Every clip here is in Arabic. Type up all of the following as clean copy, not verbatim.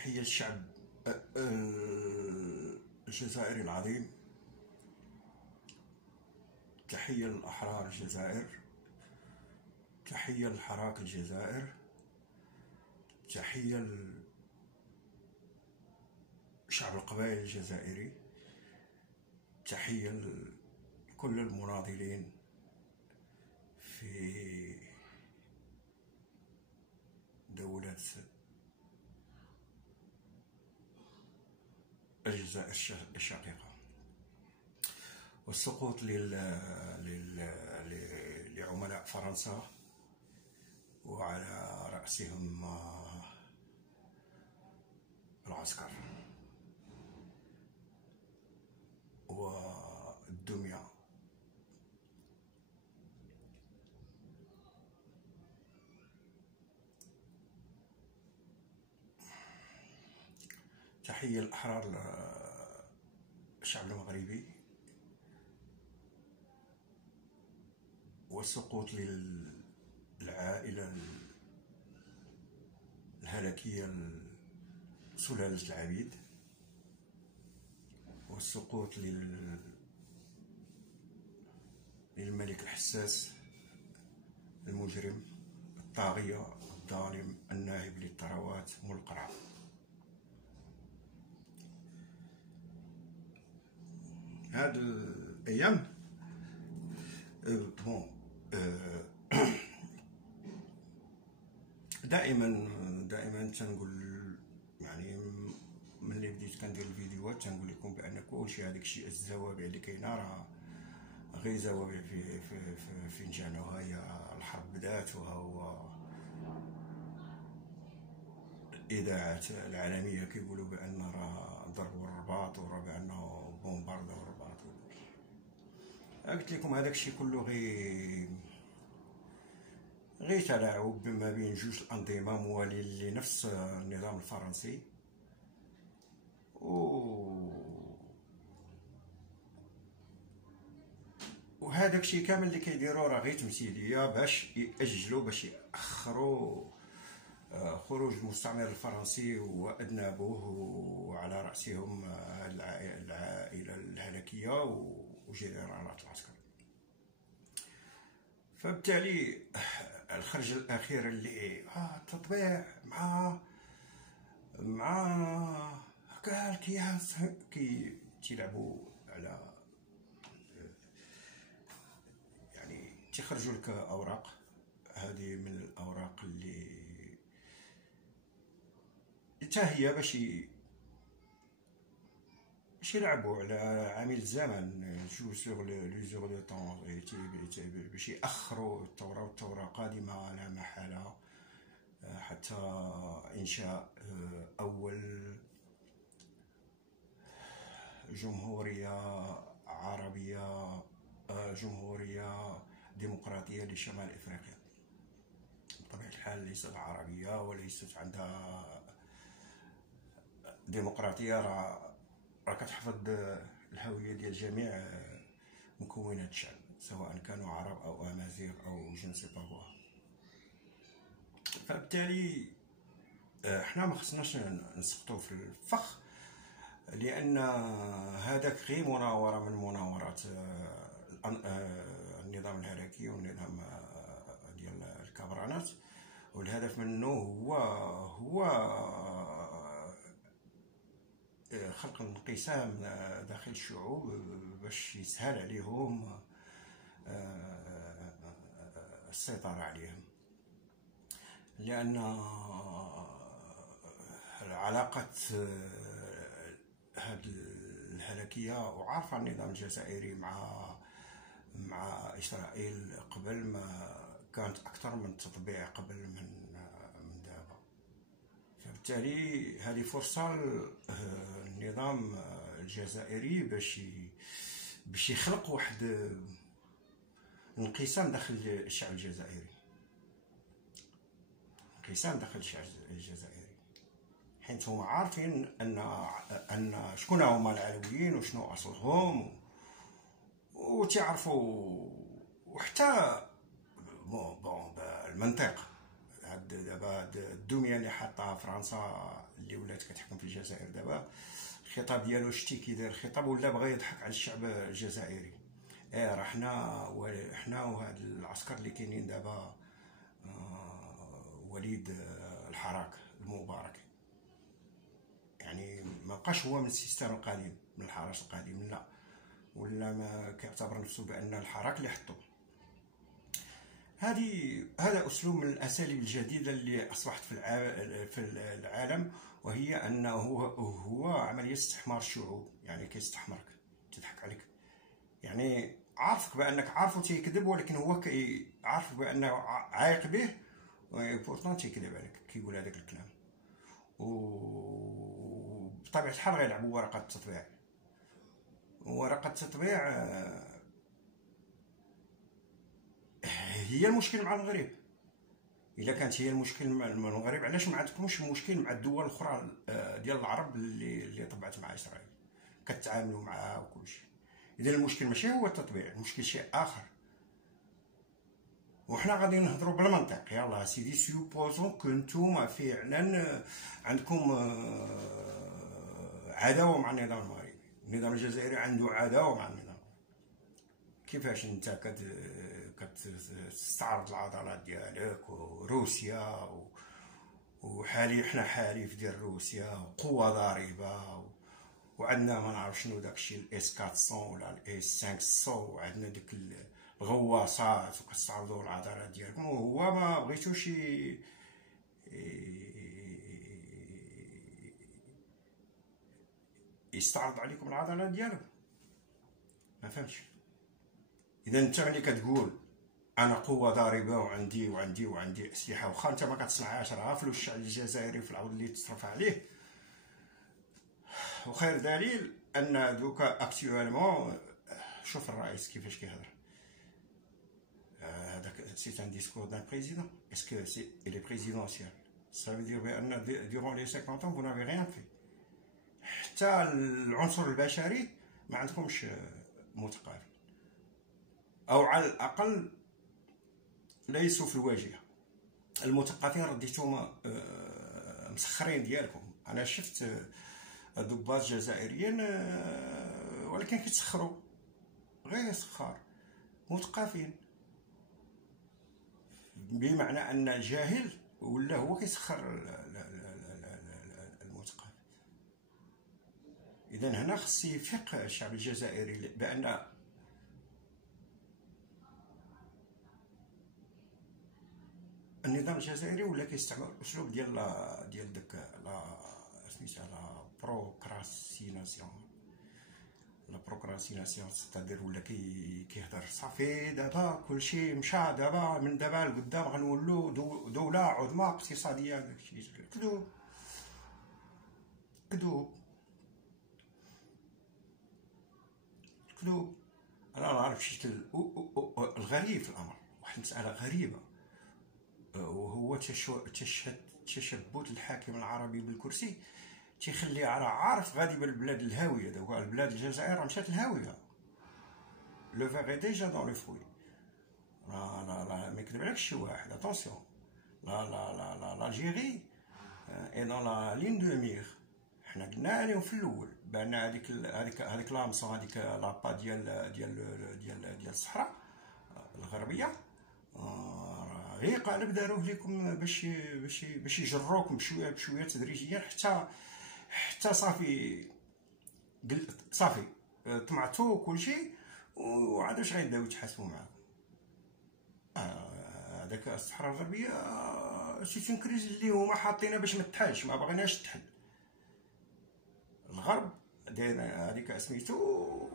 تحية للشعب الجزائري العظيم، تحية للأحرار الجزائر، تحية لحراك الجزائر، تحية لشعب القبائل الجزائري، تحية لكل المناضلين في دولة الجزائر الشقيقة. والسقوط لعملاء فرنسا وعلى رأسهم العسكر والدمية. تحية للأحرار الشعب المغربي، والسقوط للعائلة الهلكية سلالة العبيد، والسقوط للملك الحساس المجرم الطاغية الظالم الناهب للثروات مول القرع. هاد الأيام دائما تنقول، يعني ملي بديت كندير الفيديوهات تنقول لكم بان كلشي هذاك الشيء الزوابع اللي كاينه راه غير زوابع في نجانا، وهي الحرب بدات، وهو الاذاعات العالميه كيقولوا بان راه ضربوا الرباط، وراه بانه بومبارداو الرباط. قلت لكم هذاك الشيء كله غير تلاعب ما بين جوج الأنظمة موالين لنفس النظام الفرنسي، وهذاك الشيء كامل اللي كيديروا راه غير تمثيليه باش يأجلوا، باش يأخروا خروج المستعمر الفرنسي وأذنابه، وعلى رأسهم العائلة الهلكية وجنرالات العسكر. فبالتالي الخرج الأخير اللي التطبيع مع هكا الكياس تيلعبوا على، يعني تيخرجوا لك أوراق، هذه من الأوراق اللي حتى هي باش يلعبوا على عامل الزمن، جو سور لوزور دو طون، باش يأخروا الثورة، والثورة قادمة لا محالة، حتى إنشاء أول جمهورية عربية، جمهورية ديمقراطية لشمال إفريقيا. بطبيعة الحال ليست عربية وليست عندها ديمقراطية، راه كتحفظ الهوية ديال جميع مكونات الشعب، سواء كانوا عرب أو أمازيغ أو جنسي بابوا. فبالتالي احنا ما خصناش نسقطوا في الفخ، لأن هذاك غير مناورة من مناورات النظام الهلكي والنظام ديال الكبرانات، والهدف منه هو خلق انقسام داخل الشعوب باش يسهل عليهم السيطرة عليهم. لأن العلاقة هاد الهلكية، وعارفة النظام الجزائري مع إسرائيل قبل ما كانت أكثر من تطبيع قبل من دابا. فبالتالي هذه فرصة للنظام الجزائري باش يخلق واحد انقسام داخل الشعب الجزائري، انقسام داخل الشعب الجزائري، حيث هما عارفين ان شكون هما العلويين وشنو اصلهم، وتعرفوا، وحتى بالمنطق دابا الدميه اللي حاطاها فرنسا اللي ولات كتحكم في الجزائر دابا، الخطاب ديالو شتي كي داير الخطاب، ولا بغى يضحك على الشعب الجزائري. راه حنا وهاد العسكر اللي كاينين دابا، وليد الحراك المبارك، يعني ما بقاش هو من السيستم القديم، من الحرس القديم، لا، ولا ما كيعتبر نفسه بان الحراك اللي حطو. هذا اسلوب من الاساليب الجديده اللي اصبحت في العالم، وهي انه هو عمليه استحمار الشعوب. يعني كيستحمرك، تضحك عليك، يعني عارفك بانك عارفو تيكذب، ولكن هو عارفك بانه عايق به، وبورطون تيكذب عليك، كيقول هذاك الكلام. وبطبيعه الحال غيلعبوا ورقه التطبيع. ورقه التطبيع هي المشكل مع المغرب. الا كانت هي المشكل مع المغرب، علاش ما عندكمش مشكل مع الدول الاخرى ديال العرب اللي طبعت مع اسرائيل، كتعاملوا معها وكلشي؟ اذا المشكل ماشي هو التطبيع، المشكل شيء اخر. وحنا غادي نهضروا بالمنطق. يلا سيدي، سيبوزون كو نتوما فعلا عندكم عداوه مع النظام المغربي، النظام الجزائري عنده عداوه مع النظام. كيفاش انت كتستعرض العضلات ديالك وروسيا حنا حليف ديال روسيا وقوه ضاربه، وعندنا ما نعرف شنو داكشي الاس 400 ولا الاس 500، وعندنا ديك الغواصات، وكتستعرضوا العضلات ديالكم، وهو ما بغيتوش يستعرض عليكم العضلات ديالو. ما فهمتش. اذا انت ملي كتقول انا قوه ضاربه وعندي اسلحه، واخا انت ما كتصنعهاش، راه فلوس الشعب الجزائري في العوض اللي تصرف عليه. وخير دليل ان دوكا اكتوالمون شوف الرئيس كيفاش كيهضر. هذاك سي ان ديسكور دان بريزيدون. اسكو سي لي بريزيدونسيال ça veut dire بان durant les 50 ans vous n'avez rien fait. حتى العنصر البشري ما عندكمش مثقفين، او على الاقل ليسوا في الواجهه. المثقفين رديتوهم مسخرين ديالكم. انا شفت ضباط جزائريين ولكن كيتسخروا، غير سخار، مثقفين، بمعنى ان الجاهل ولا هو كيسخر المثقف. اذا هنا خص يفيق الشعب الجزائري بان النظام الجزائري ولا كيستعمل اسلوب ديال داك سميتها لا بروكراسيناسيون، ستادير ولا كيهضر صافي دابا كلشي مشى، دابا من دابا لقدام غنولو دولة عظمى اقتصادية. داكشي كذوب كذوب كذوب. انا ما عرفتش الغريب في الامر، واحد المسألة غريبة، وهو تشبت الحاكم العربي بالكرسي تيخليه عارف غادي بالبلاد الهاويه. دوكا البلاد الجزائر مشات الهاويه، لو فاغي ديجا دون لو فوي. لا ما يكذب عليكش شي واحد، اتونسيون. الجيري اي دون لا لين دو مير. حنا قلنا لهم في الاول بان هذيك لامسون، هذيك لابا ديال الصحراء الغربيه، غير قالب داروه لكم باش يجروكم بشويه تدريجيا، حتى صافي طمعتوا كلشي، وعاد واش غيبداو يتحاسبوا معاكم. هذاك الصحراء الغربيه سي اون كريز اللي هما حاطينها باش ما تحلش، ما بغيناش تحل. الغرب داير هذيك سميتو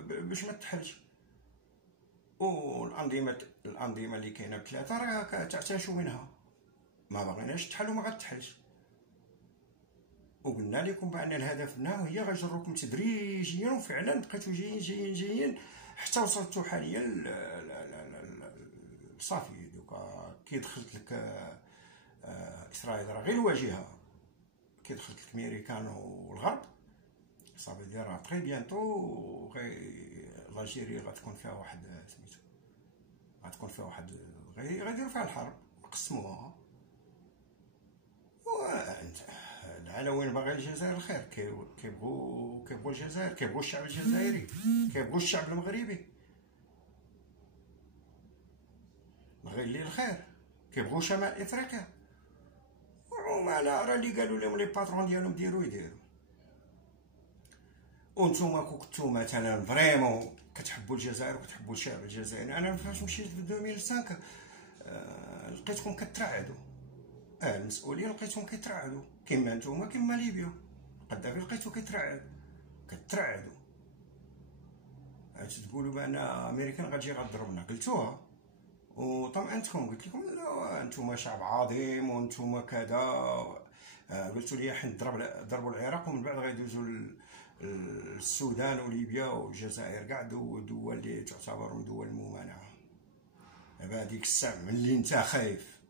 باش ما تحلش، والانظمه اللي كاينه بثلاثه راه تعتاشوا منها، ما بغيناش تحل وما غتحلش. وقلنا لكم بان الهدف منها هي غيجروكم تدريجيا، وفعلا بقيتوا جايين حتى وصلتوا حاليا صافي. دوكا كي دخلت لك اسرائيل راه غير الواجهه، كي دخلت لك امريكان والغرب صافي ديال راه تري بيانتو لاجيري غتكون فيها واحد سميتو، غتكون فيها واحد غيديروا فيها الحرب، نقسموها العلويين باغي الجزائر الخير، كيبغوا الجزائر، كيبغوا الشعب الجزائري، كيبغوا الشعب المغربي باغي ليه الخير، كيبغوا شمال افريقيا. والعملاء راه اللي قالوا لهم لي باترون ديالهم ديروا يديروا. وانتوما كنتو مثلا فريمون كتحبوا الجزائر وكتحبوا الشعب الجزائري. انا فاش مشيت في 2005 لقيتكم كترعدوا، المسؤولين لقيتهم كيترعدوا كيما نتوما كيما ليبيا. القذافي لقيتو كترعدوا تقولوا بان امريكان غتجي غضربنا، قلتوها وطمأنتكم، قلت لكم لا انتوما شعب عظيم وانتوما كذا. قلتوا لي حنا ضربوا العراق ومن بعد غيدوزوا السودان وليبيا والجزائر، كاع دول اللي تعتبر من دول الممانعه. دابا هذيك الساعه ملي انت خايف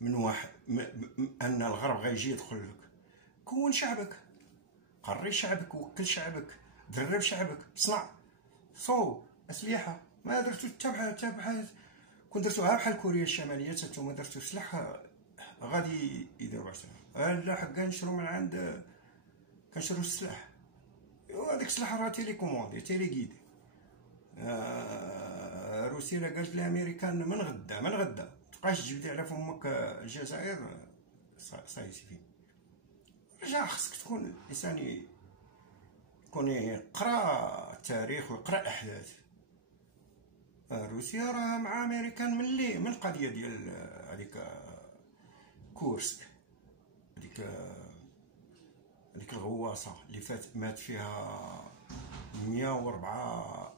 من واحد ان الغرب غيجي يدخل لك، كون شعبك، قري شعبك، وكل شعبك، درب شعبك، صنع صوب اسلحه. ما درتو حتى بحال كون درتوها بحال كوريا الشماليه، حتى نتوما درتو سلاح غادي يديروا عشرة. لا حقا نشرو من عند كنشرو السلاح، وهذاك السلاح راه تيليكوموندي تيليغيدي. روسيا لا قالت لامريكان من غدا متبقاش تجبدي على فمك الجزائر، صايتي رجع. خصك تكون انسان يكون يقرا التاريخ ويقرا الاحداث. روسيا راه مع امريكان من القضيه ديال هذيك كورسك، هذيك الغواصه اللي مات فيها 104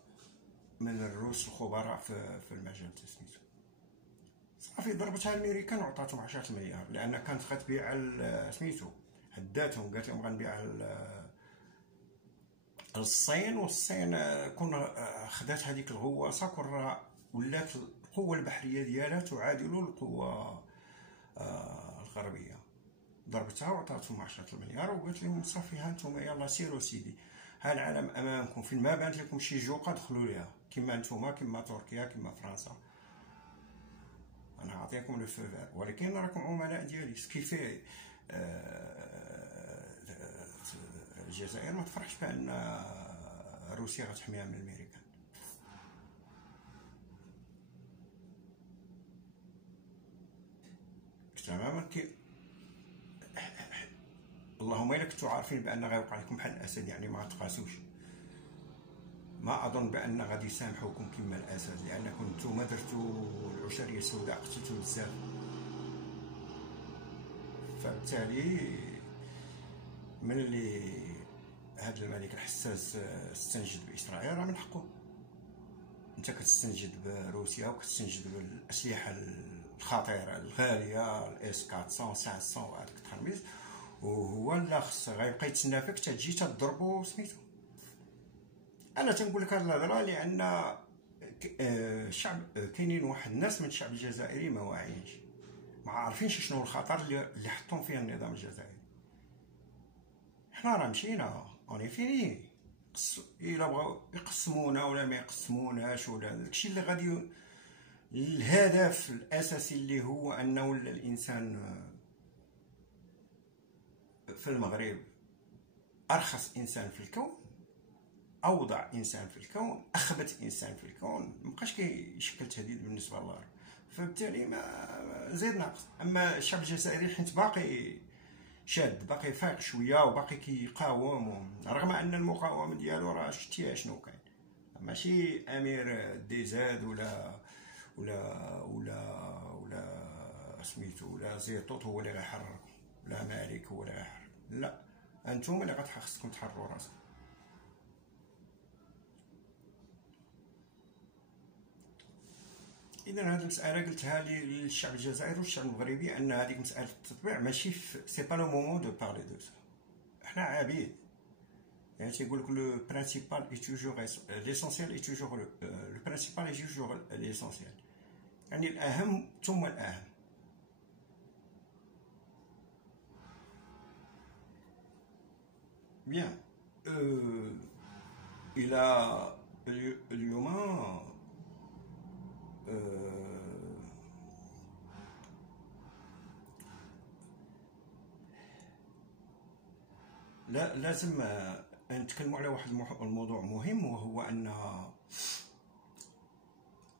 من الروس الخبراء في المجال سميتو. صافي ضربتها الامريكان وعطاتهم 10 مليار، لان كانت غتبيع سميتو، هداتهم قالت لهم غنبيع للصين، والصين كون خدات هذيك الغواصه كون ولات القوه البحريه ديالها تعادل القوه الغربيه. ضربتها وعطاتهم 10 مليار وقالت لهم صافي ها نتوما يلا سيروا سيدي، ها العالم امامكم، فين ما بانت لكم شي جوقه دخلوا ليها، كما نتوما كما تركيا كما فرنسا، انا عطيكم لو فوفير. ولكن راكم عملاء ديالي. كيفاه الجزائر ما تفرحش بان روسيا غتحميها من الامريكان؟ تماما. اللهم الا كنتو عارفين بان غيوقع لكم بحال الاسد، يعني ما غتقاسوش. ما اظن بان غادي يسامحوكم كما الاسد، لانكم نتوما درتو العشريه السوداء، قتلتو بزاف. فبالتالي من اللي هذا الملك الحساس استنجد باسرائيل راه من حقه. انت كتستنجد بروسيا وكتستنجد بالاسلحه الخطيره الغاليه، الاس 400 500 وهذاك التخربيص، وهو لا خص غيبقى يتسنى فيك تجي تضربو سميتو. انا تنقول لك هاد الهضره لان الشعب كاينين واحد الناس من الشعب الجزائري ما واعيينش، ما عارفينش شنو الخطر اللي حطهم فيه النظام الجزائري. حنا راه مشينا اوني فيني. الا بغاو يقسمونا ولا ما يقسموناش ولا داكشي اللي غادي، الهدف الاساسي اللي هو انه الانسان في المغرب ارخص انسان في الكون، اوضع انسان في الكون، اخبث انسان في الكون، مابقاش كيشكل تهديد بالنسبه للغرب. فبالتالي ما زيد ناقص. اما الشعب الجزائري حيت باقي شاد، باقي فايق شويه وباقي كيقاوم، رغم ان المقاومه ديالو راه شتيها شنو كاين. ماشي امير ديزاد ولا سميتو ولا زيطوط هو اللي غيحرر، ولا مالك هو اللي غيحرر، لا، انتم اللي خصكم تحرروا راسكم. اذا هذه المساله قلتها للشعب الجزائري والشعب المغربي، ان هذيك مساله التطبيع ماشي سي با لو مومون دو بارلي دو سا. حنا عبيد، يعني تيقول لك لو برينسيبال اي توجور ليسونسيال اي توجور لو برينسيبال اي توجور ليسونسيال، يعني الاهم ثم الاهم. بيان. الى اليوم لازم نتكلموا على واحد الموضوع مهم، وهو ان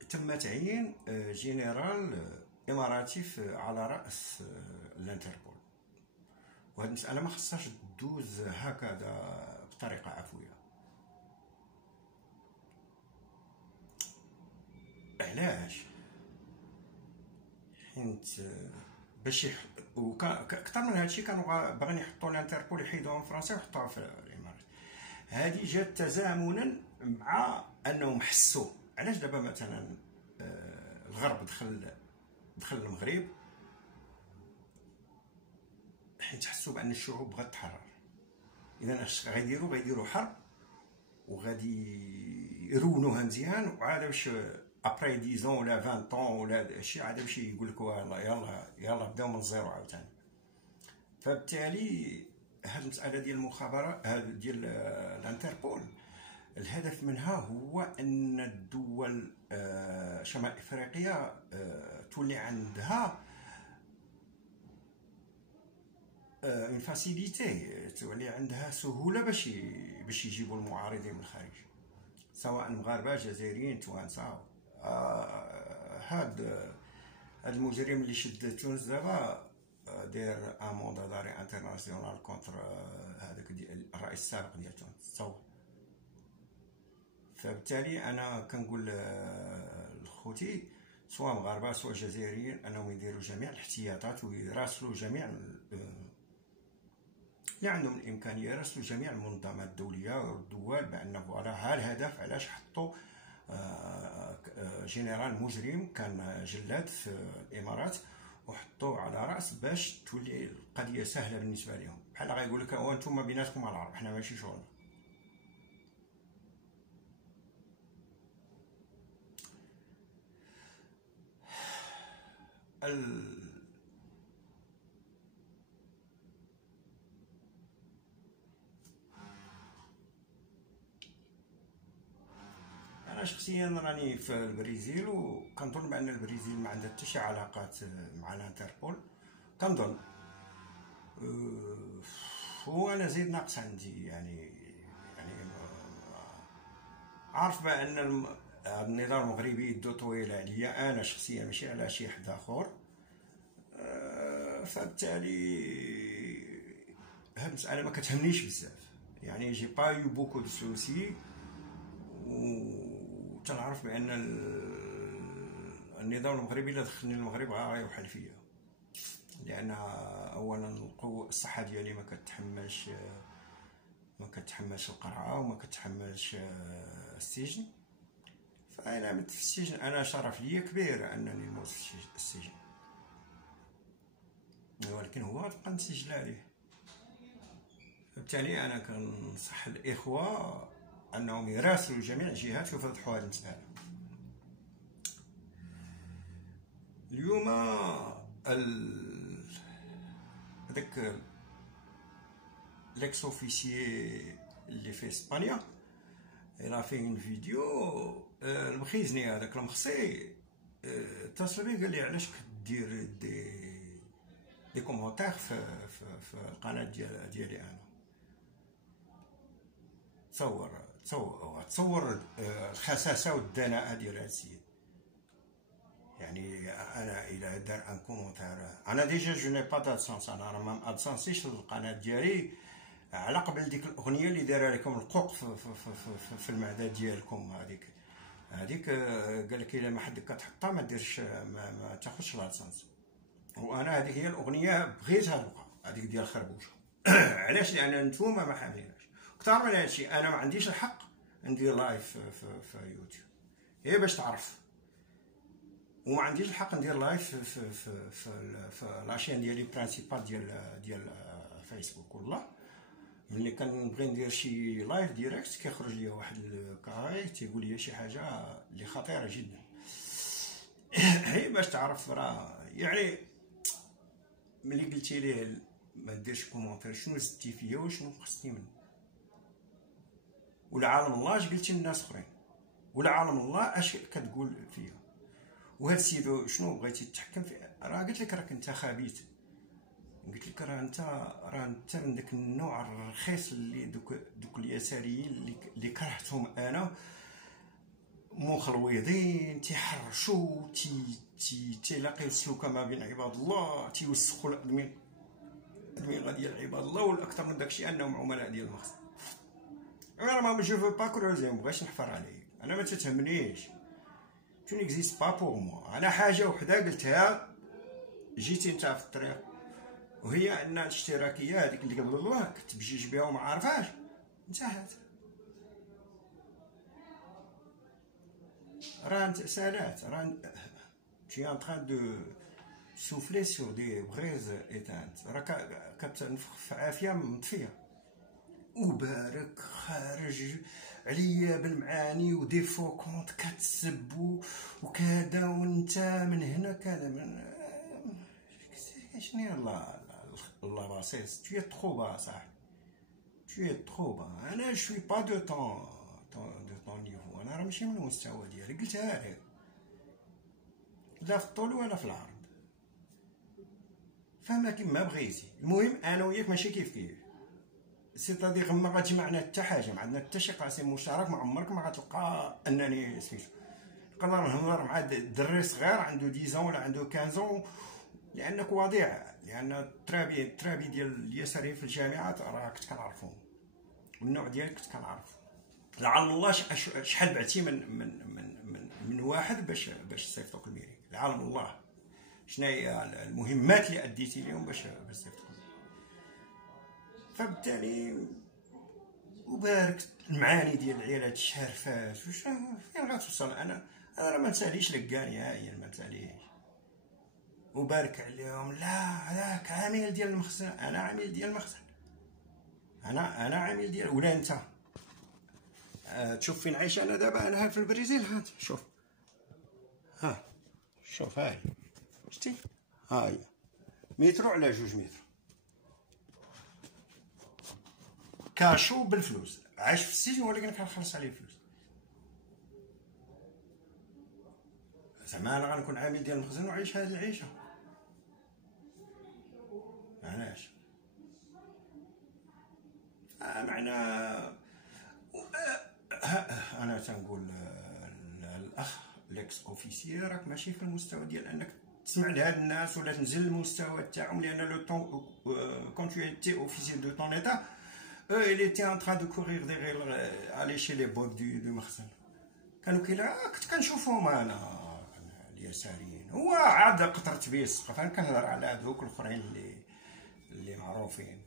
تم تعيين جنرال اماراتي على راس الانتربول، وهذه المساله ما خصهاش تدوز هكذا بطريقه عفويه. علاش؟ حيت باش اكثر من هادشي كانوا باغيين يحطوا الانتربول، يحيدوها من فرنسا ويحطوها في الامارات. هذه جات تزامنا مع انهم حسوا. علاش دابا مثلا الغرب دخل المغرب؟ حيت حسوا بان الشعوب بغات تحرر. اذا اش غيديروا حرب، وغادي يرونوها مزيان، وعاد باش ابري 10 ولا 20 ولا شي عاد باش يقول لك يلا بداو من الزيرو عاوتاني. فبالتالي هاد المساله ديال المخابرات، هاد ديال الانتربول، الهدف منها هو ان الدول شمال افريقيا تولي عندها اون فاسيليتي، تولي عندها سهوله باش يجيبوا المعارضين من الخارج، سواء مغاربه، جزائريين، توانسه. هاد المجرم اللي شد تونس دابا داير ان موندا داري انترناسيونال كونتر هذاك الرئيس السابق ديال تونس تصور. فبالتالي انا كنقول لخوتي سواء مغاربه سواء جزائريين انهم يديروا جميع الاحتياطات ويراسلوا جميع اللي عندهم الامكانيه، يراسلوا جميع المنظمات الدوليه والدول بان فوالا ها الهدف علاش حطوا جنرال مجرم كان جلاد في الامارات وحطوه على راس باش تولي القضيه سهله بالنسبه لهم. بحال غايقول لك هو انتم بيناتكم مع العرب، حنا ماشي شغل. انا شخصيا راني في البرازيل، وكنظن بان البرازيل ما عندها حتى شي علاقات مع الانتربول كنظن. وانا زيد ناقص عندي يعني عارف بان النظام المغربي يدو طويله عليا انا شخصيا، ماشي على شي حد اخر. فبالتالي هاد المساله ما كتهمنيش بزاف، يعني جي با يو بوكو دو سوسي، و تنعرف بان النظام المغربي الا دخلني المغرب غيوحل فيا، لان اولا الصحه ديالي ما كتحملش القرعه وما كتحملش السجن. فانا مت في السجن انا شرف ليا كبير انني نموت في السجن، ولكن هو تبقى نسجل عليه. فبالتالي انا كنصح الاخوه انهم يراسلوا جميع الجهات ويفتحوا هذه المساله. اليوم هذاك ليكس اوفيسيي اللي في اسبانيا الى في اون فيديو، المخيزني هذاك المخصي اتصل بي قال لي علاش كدير دي كومونتير في القناه ديالي انا. تصور الخساسه والدناءه ديال هذا السيد. يعني انا الى دار ان كومونتير، انا ديجا جو ني با دادسونس، انا ما ادسونسيش القناه ديالي على قبل ديك الاغنيه اللي دايره لكم القوق في المعده ديالكم. هذيك قال لك الا ما حدك كتحطها ما ديرش ما تاخذش لادسونس. وانا هذيك هي الاغنيه بغيتها نبقى هذيك ديال الخربوشه. علاش؟ لان نتوما ما حامليناش. اكثر من هادشي انا ما عنديش الحق ندير لايف في يوتيوب، هي باش تعرف. وما عنديش الحق ندير لايف في لاشين ديالي برينسيبال ديال فيسبوك. والله ملي كنبغي ندير شي لايف ديريكت كيخرج لي واحد الكاري تيقول لي شي حاجه اللي خطيره جدا. هي باش تعرف راه يعني ملي قلتي ليه ما ديرش كومونتير شنو زدتي فيا وشنو نقصتي منه، ولا عالم الله اش قلتي للناس اخرين، ولا عالم الله اش كتقول فيا. وهاد السيد شنو بغيتي تتحكم فيه؟ راه قلت لك راك انت خبيث، قلت لك راه انت من داك النوع الرخيص اللي دوك اليساريين اللي كرهتهم انا، مخلوضين تيحرشوا تيلاقيو السلوكه ما بين عباد الله، تيوسخوا الادمغه ديال عباد الله، والاكثر من داكشي انهم عملاء ديال المخزن. انا ما جو فو با كروزي، مبغاش نحفر عليك، انا ما تتهمنيش، تو نيكزيست با بور موا. انا حاجه وحده قلتها جيتي انت في الطريق، وهي ان الاشتراكيه هذيك اللي قبل الله كنت بجيج بها وما عارفاش انتهت، راه سالات، راه tu es en train de souffler sur des braises éteintes، راه كتنفخ في عافيه مطفيه. وبارك خارج عليا بالمعاني ودي فو كونت كتسب وكذا، وانت من هنا كذا من شنو. الله باسيس، tu es trop bas صاحبي، tu es trop bas. انا je suis pas de ton niveau، انا راه ماشي من المستوى ديالي، قلتها لك لا في الطول ولا في العرض، فهمها كيما بغيتي. المهم انا وياك ماشي كيف سيتادير ما غتجمعنا حتى حاجه، ما عندنا حتى شي قاسم مشترك، ما عمرك ما غتلقى انني سميتو نقدر نهضر مع دري صغير عنده 10 ولا عنده 15، لانك وضيع، لان الترابي ديال اليساريين في الجامعات راه كنت كنعرفهم، والنوع ديالك كنت كنعرف. لعل الله شحال بعتي من واحد باش تصيفطوك الميري، لعلم الله شنو هي المهمات اللي اديتي لهم باش تصيفطوك. فبالتالي وبارك المعاني ديال العيالات الشارفات فين غتوصل. انا راه ما نساليش لك كاع نهائيا، ما نساليش. وبارك عليهم، لا هذاك عامل ديال المخزن، انا عامل ديال المخزن، انا عامل ديال. ولا انت تشوف فين عايش انا دابا، انا ها في البرازيل، هات شوف، ها شوف هاي شتي، هاي مترو على 2 متر كاشو بالفلوس، عايش في السجن ولكن كنخلص عليه فلوس. زعما انا غنكون عامل ديال المخزن وعايش هذه العيشه؟ علاش؟ معنى انا تنقول الاخ ليكس اوفيسيي، راك ماشي في المستوى ديال انك تسمع لهاد الناس ولا تنزل المستوى تاعهم، لان لو طون كون tu étais officier de ton état، il était en train de courir derrière aller chez les boss du مخزن، كانوا كنت كنشوفهم انا اليساريين. هو عاد قطرت بيه السقف، انا كنهضر على هذوك الاخرين اللي معروفين،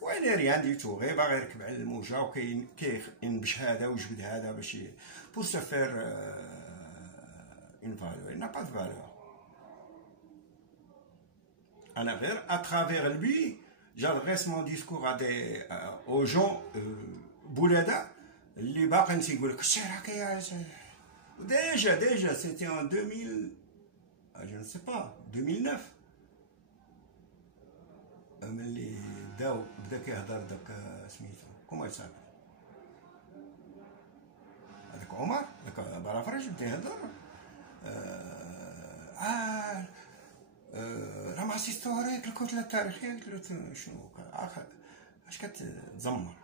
وين ريان دي تو، غير باغي يركب على الموجه وكينبش هذا ويجبد هذا باش بور سو فير اون فالور، نا با دو فالور. انا غير اترافير لوي j'adresse mon discours à des aux gens بولاده اللي باقيين تيقول لك الشراكه ديجا سيتي en 2000 je ne sais pas 2009 ملي بدا كيهضر داك سميتو كوما يسمى هذاك عمر، داك بارافريج بدا يهضر راه مع سيستوريك الكتله التاريخيه. قلت له شنو اش كتزمر؟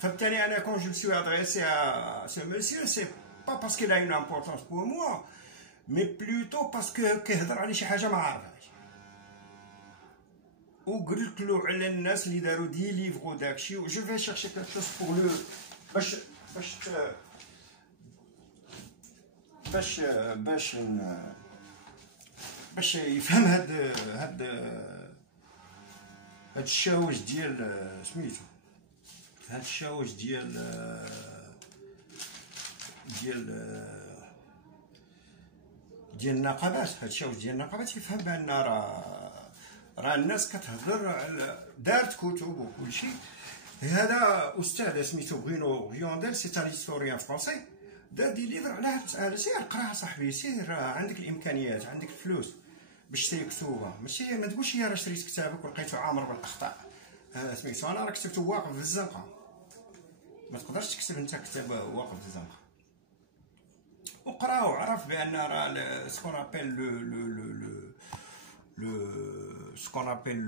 فبالتالي انا كون جو سوي ادريسي ا سو مسيو سي با باسكو لا اون امبورطونس بور موا، مي بلوتو باسكو كيهضر على شي حاجه ما عارفهاش. وقلت له على الناس اللي داروا دي ليفرو داكشي، و جو في شيرشي كالك شوز بور لو باش يفهم هاد الشاوج ديال سميتو، هاد الشاوج ديال النقابات، هاد الشاوج ديال النقابات، يفهم بان راه الناس كتهضر على دارت كتب وكلشي. هذا استاذ سميتو بغينو غيونديل، سي ان هيستوريان فرونسي، دار دي ليفر على هاد المسألة. سير قراها صاحبي، سير عندك الامكانيات، عندك الفلوس باش تشري كتوبه، ماشي ما تقولش يا راه شريت كتابك ولقيتو عامر بالاخطاء. سميتو انا راه كتبته واقف في الزنقه، ما تقدرش تكتب انت كتاب واقف في الزنقه. وقرا وعرف بان راه سكون ابل لو ce qu'on appelle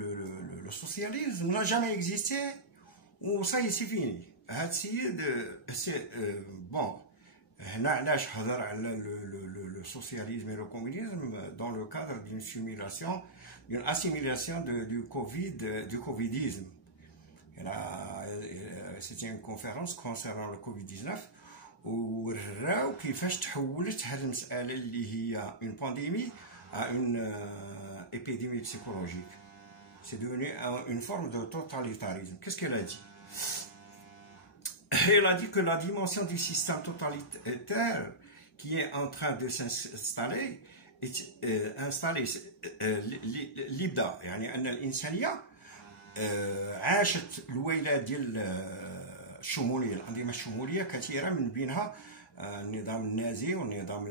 le socialisme n'a jamais existé, ou ça y est, c'est fini. C'est bon. علاش هضر على le socialisme et le communisme dans le cadre d'une simulation, d'une assimilation du covidisme. C'était une conférence concernant le Covid-19 وراو كيفاش تحولت هذه المسألة اللي هي une pandémie à une épidémie psychologique. C'est devenu une forme de totalitarisme. Qu'est-ce qu'elle a dit? Elle a dit que la dimension du système totalitaire qui est en train de s'installer l'IBDA يعني أن الإنسانية عاشت الويلة ديال الشمولية، الأنظمة الشمولية كثيرة من بينها النظام النازي والنظام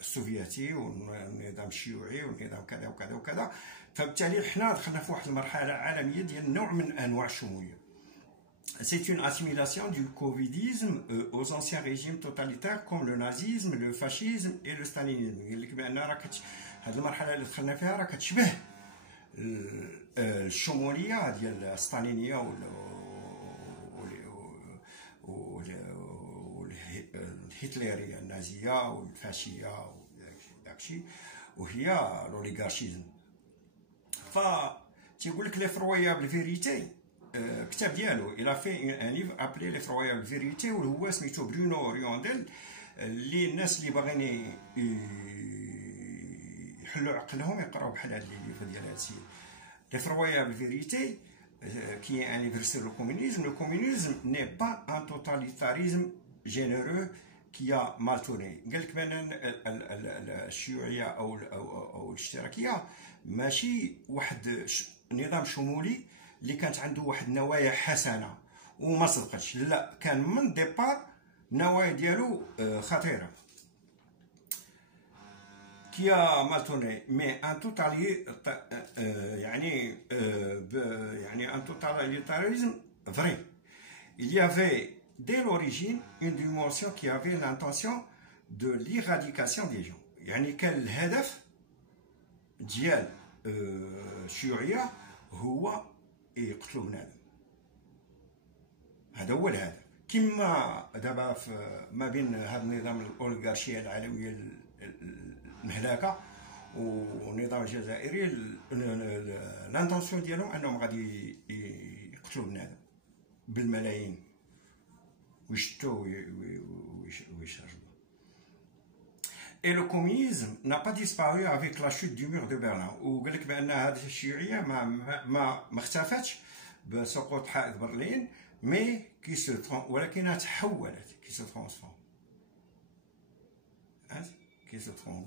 السوفيتي والنظام الشيوعي والنظام كذا وكذا وكذا. فبالتالي حنا دخلنا في واحد المرحلة عالمية ديال نوع من أنواع الشمولية. C'est une assimilation du covidisme aux anciens régimes totalitaires comme le nazisme, le fascisme et le stalinisme. قال لك بأن راه هذه المرحلة اللي دخلنا فيها راه كتشبه الشمولية ديال الستالينية والهتلرية النازية والفاشية وداكشي، وهي l'oligarchisme. تيقول لك l'effroyable vérité. كتاب ديالو الى في ان ليف ابلي ليفرويابل فيريتي، وهو سميتو برونو ريونديل. اللي الناس اللي باغيين يحلوا عقلهم يقراو بحال هاد الليف ديال هاد السيد ليفرويابل فيريتي qui est un livre sur le communisme. Le communisme n'est pas un totalitarisme généreux qui a mal tourné. قال لك بان الشيوعيه او الاشتراكيه ماشي واحد نظام شمولي اللي كانت عنده واحد النوايا حسنه وما صدقتش، لا، كان من ديبار النوايا ديالو خطيره. qui a mal tourné, mais un totalitarisme vrai. Il y avait dès l'origine une dimension qui avait l'intention de l'éradication des gens. يعني كان الهدف ديال الشيوعيه هو يقتلوا بنادم، هذا هو الهدف. كما دابا ما بين هذا النظام الاوليغارشيه العلويه المهلكه والنظام الجزائري، لانتونسيون ديالهم انهم غادي يقتلوا بنادم بالملايين ويشتوا ويشربوا. Et le communisme n'a pas disparu avec la chute du mur de Berlin. وقال لك بان هذه الشيوعيه ما اختفتش بسقوط حائط برلين، مي ولكنها تحولت كي سو ترانسفورم.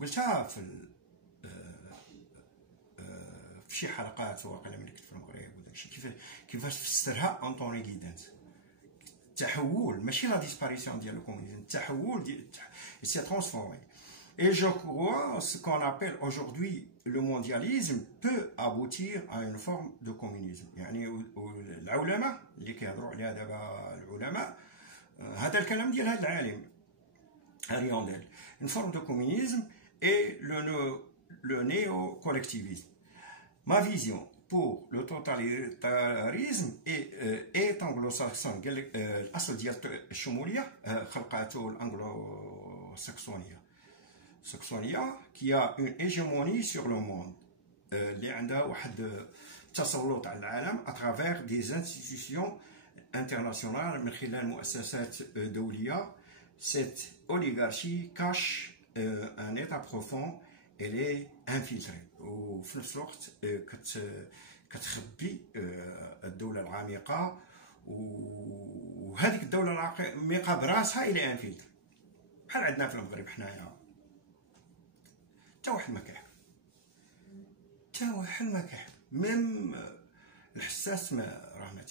قلتها في شي حلقات واقيلا ملي كنت في المغرب وداكشي، كيفاش فسرها أنطوني غيدنز. التحول ماشي لا ديسباريسيون ديال الكومونيزم، التحول s'est transformé. Et je crois ce qu'on appelle aujourd'hui le mondialisme peut aboutir à une forme de communisme. يعني العلماء اللي كيهضروا عليها دابا العلماء هذا الكلام ديال هذا العالم ريونديل، une forme de communisme et le néo-collectivisme. Ma vision pour le totalitarisme est anglo-saxon. الأصل ديال الشمولية خلقاتو الأنجلو-ساكسونية qui a une hégémonie sur le monde، اللي عندها واحد التسلط على العالم à travers des institutions internationales من خلال مؤسسات دولية. Cette oligarchie cache un état profond، elle est infiltrée، وفي نفس الوقت كتخبي الدولة العميقة، وهذيك الدولة العميقة براسها إلى انفلتر. بحال عندنا في المغرب حنايا حتى واحد ما كيحكم، ميم الحساس راه ما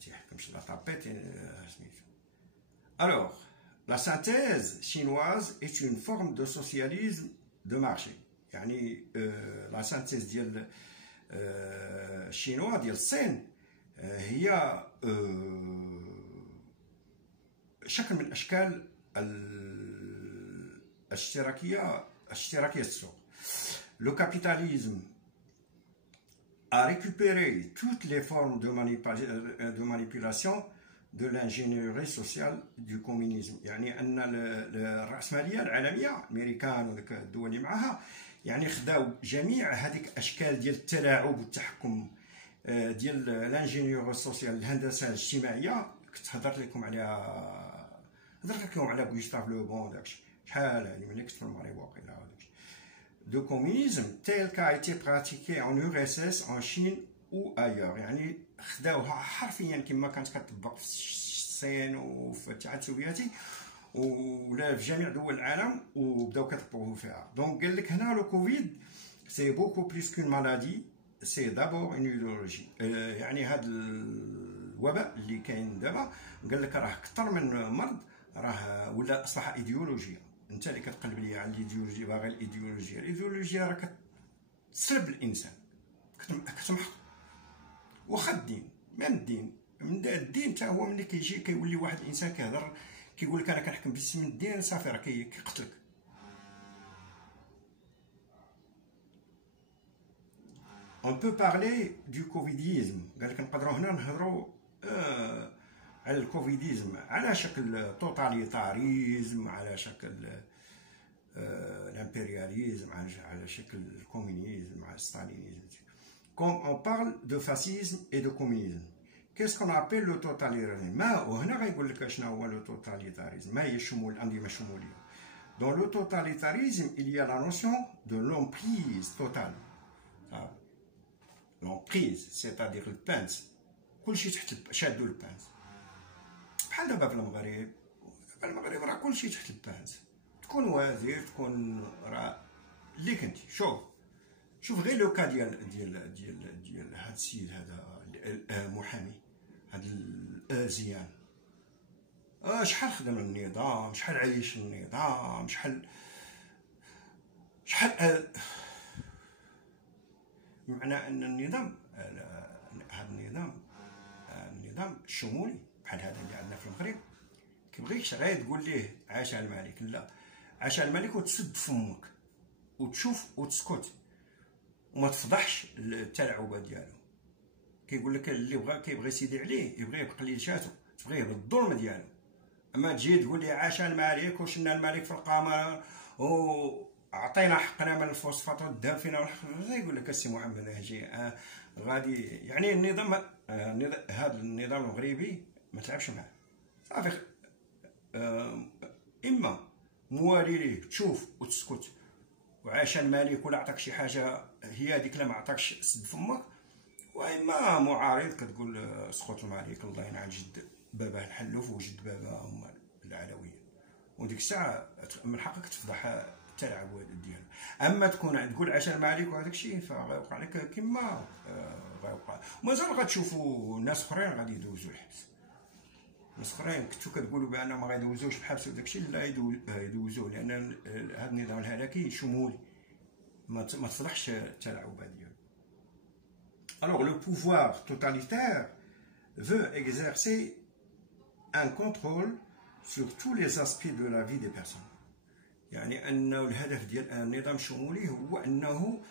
تيحكمش لا طابيت سميتو. Alors, la synthèse chinoise est une forme de socialisme de marché. يعني la synthèse ديال الشينوا ديال الصين هي شكل من اشكال اشتراكية السوق. Le capitalisme a récupéré toutes les formes de manipulation de l'ingénierie sociale du communisme. يعني ان الرأسمالية العالمية الامريكان وديك الدول اللي معاها يعني خداو جميع هذيك الاشكال ديال التلاعب والتحكم ديال لانجينيور سوسيال، الهندسه الاجتماعيه. كنت هضرت لكم على غوستاف لو بون داكشي شحال هادي ملي كنت في المغرب واقيلا داكشي. de communisme tel qu'a été pratiqué en URSS, en Chine ou ailleurs. يعني خداوها حرفيا كما كانت كتطبق في الصين وفي الاتحاد السوفيتي ولا في جميع دول العالم وبداو كيطبقوه فيها. دونك قال لك هنا لو كوفيد سي بوكو بليس كون مالادي، سي دابور اون ايديولوجي. يعني هذا الوباء اللي كاين دابا قال لك راه اكثر من مرض، راه ولا اصبح ايديولوجيا. انت اللي كتقلب ليا على الايديولوجيا، باغي الايديولوجيا راه كتسلب الانسان، كتمحق. واخا الدين من الدين حتى هو ملي كيجي كيولي واحد الانسان كيهضر كيقول لك انا كنحكم باسم الدين، صافي راه كيقتلك. On peut parler du covidisme. قال لك نقدروا هنا نهضروا على الكوفيديزم على شكل توتاليتاريزم، على شكل الامبرياليزم، على شكل الكومونيزم، على الستالينيزم. Comme on parle de fascisme et de communisme, qu'est-ce qu'on appelle le totalitarisme? ما وهنا غيقول لك شنو هو لو توتاليتاريزم، ما هي الشمول الأنظمة الشمولية. Dans le totalitarisme, il y a la notion de l'emprise totale. L'emprise, c'est-à-dire البانس، كلشي تحت شادو البانس. بحال دابا في المغرب راه كلشي تحت البانس، تكون وزير تكون راه اللي كنتي. شوف غير لو كا ديال هذا السيد هذا المحامي هذا الازيان، شحال خدم النظام، شحال عايش النظام، شحال معنى ان النظام هذا النظام الشمولي بحال هذا اللي عندنا في المغرب كيبغيكش غير تقول ليه عاش على الملك، لا، عاش على الملك وتسد فمك وتشوف وتسكت وما تفضحش التلاعبات ديالو. كيقول لك اللي كيبغي يسيدي عليه يبغي يبقى ليه شاتو، تبغيه بالظلم ديالو. اما تجي تقول لي عاش الملك وشنا الملك في القمر وعطينا حقنا من الفوسفات والذهب فينا والحق، يقول لك السي محمد هاجي غادي يعني النظام هذا النظام المغربي ما تلعبش معاه صافي. اما موالي ليه تشوف وتسكت وعاش الملك ولا عطاك شي حاجه هي هذيك اللي ما عطاكش سد فمك، واما معارض كتقول سقوط الملك الله ينعل جد باباه الحلوف وجد باباه هما العلويين، وديك الساعه من حقك تفضح التلاعب ديالو. اما تقول عاش الملك وهذاك الشيء فغيوقع لك كما غيوقع. ومازال غتشوفوا ناس اخرين غادي يدوزوا الحبس، ناس اخرين كنتو كتقولوا بان ما غيدوزوش الحبس وداك الشيء، لا يدوزوه، لان هذا النظام الهلاكي شمولي ما تفضحش التلاعبات ديالو. Alors le pouvoir totalitaire veut exercer un contrôle sur tous les aspects de la vie des personnes. يعني انه الهدف ديال النظام الشمولي هو انه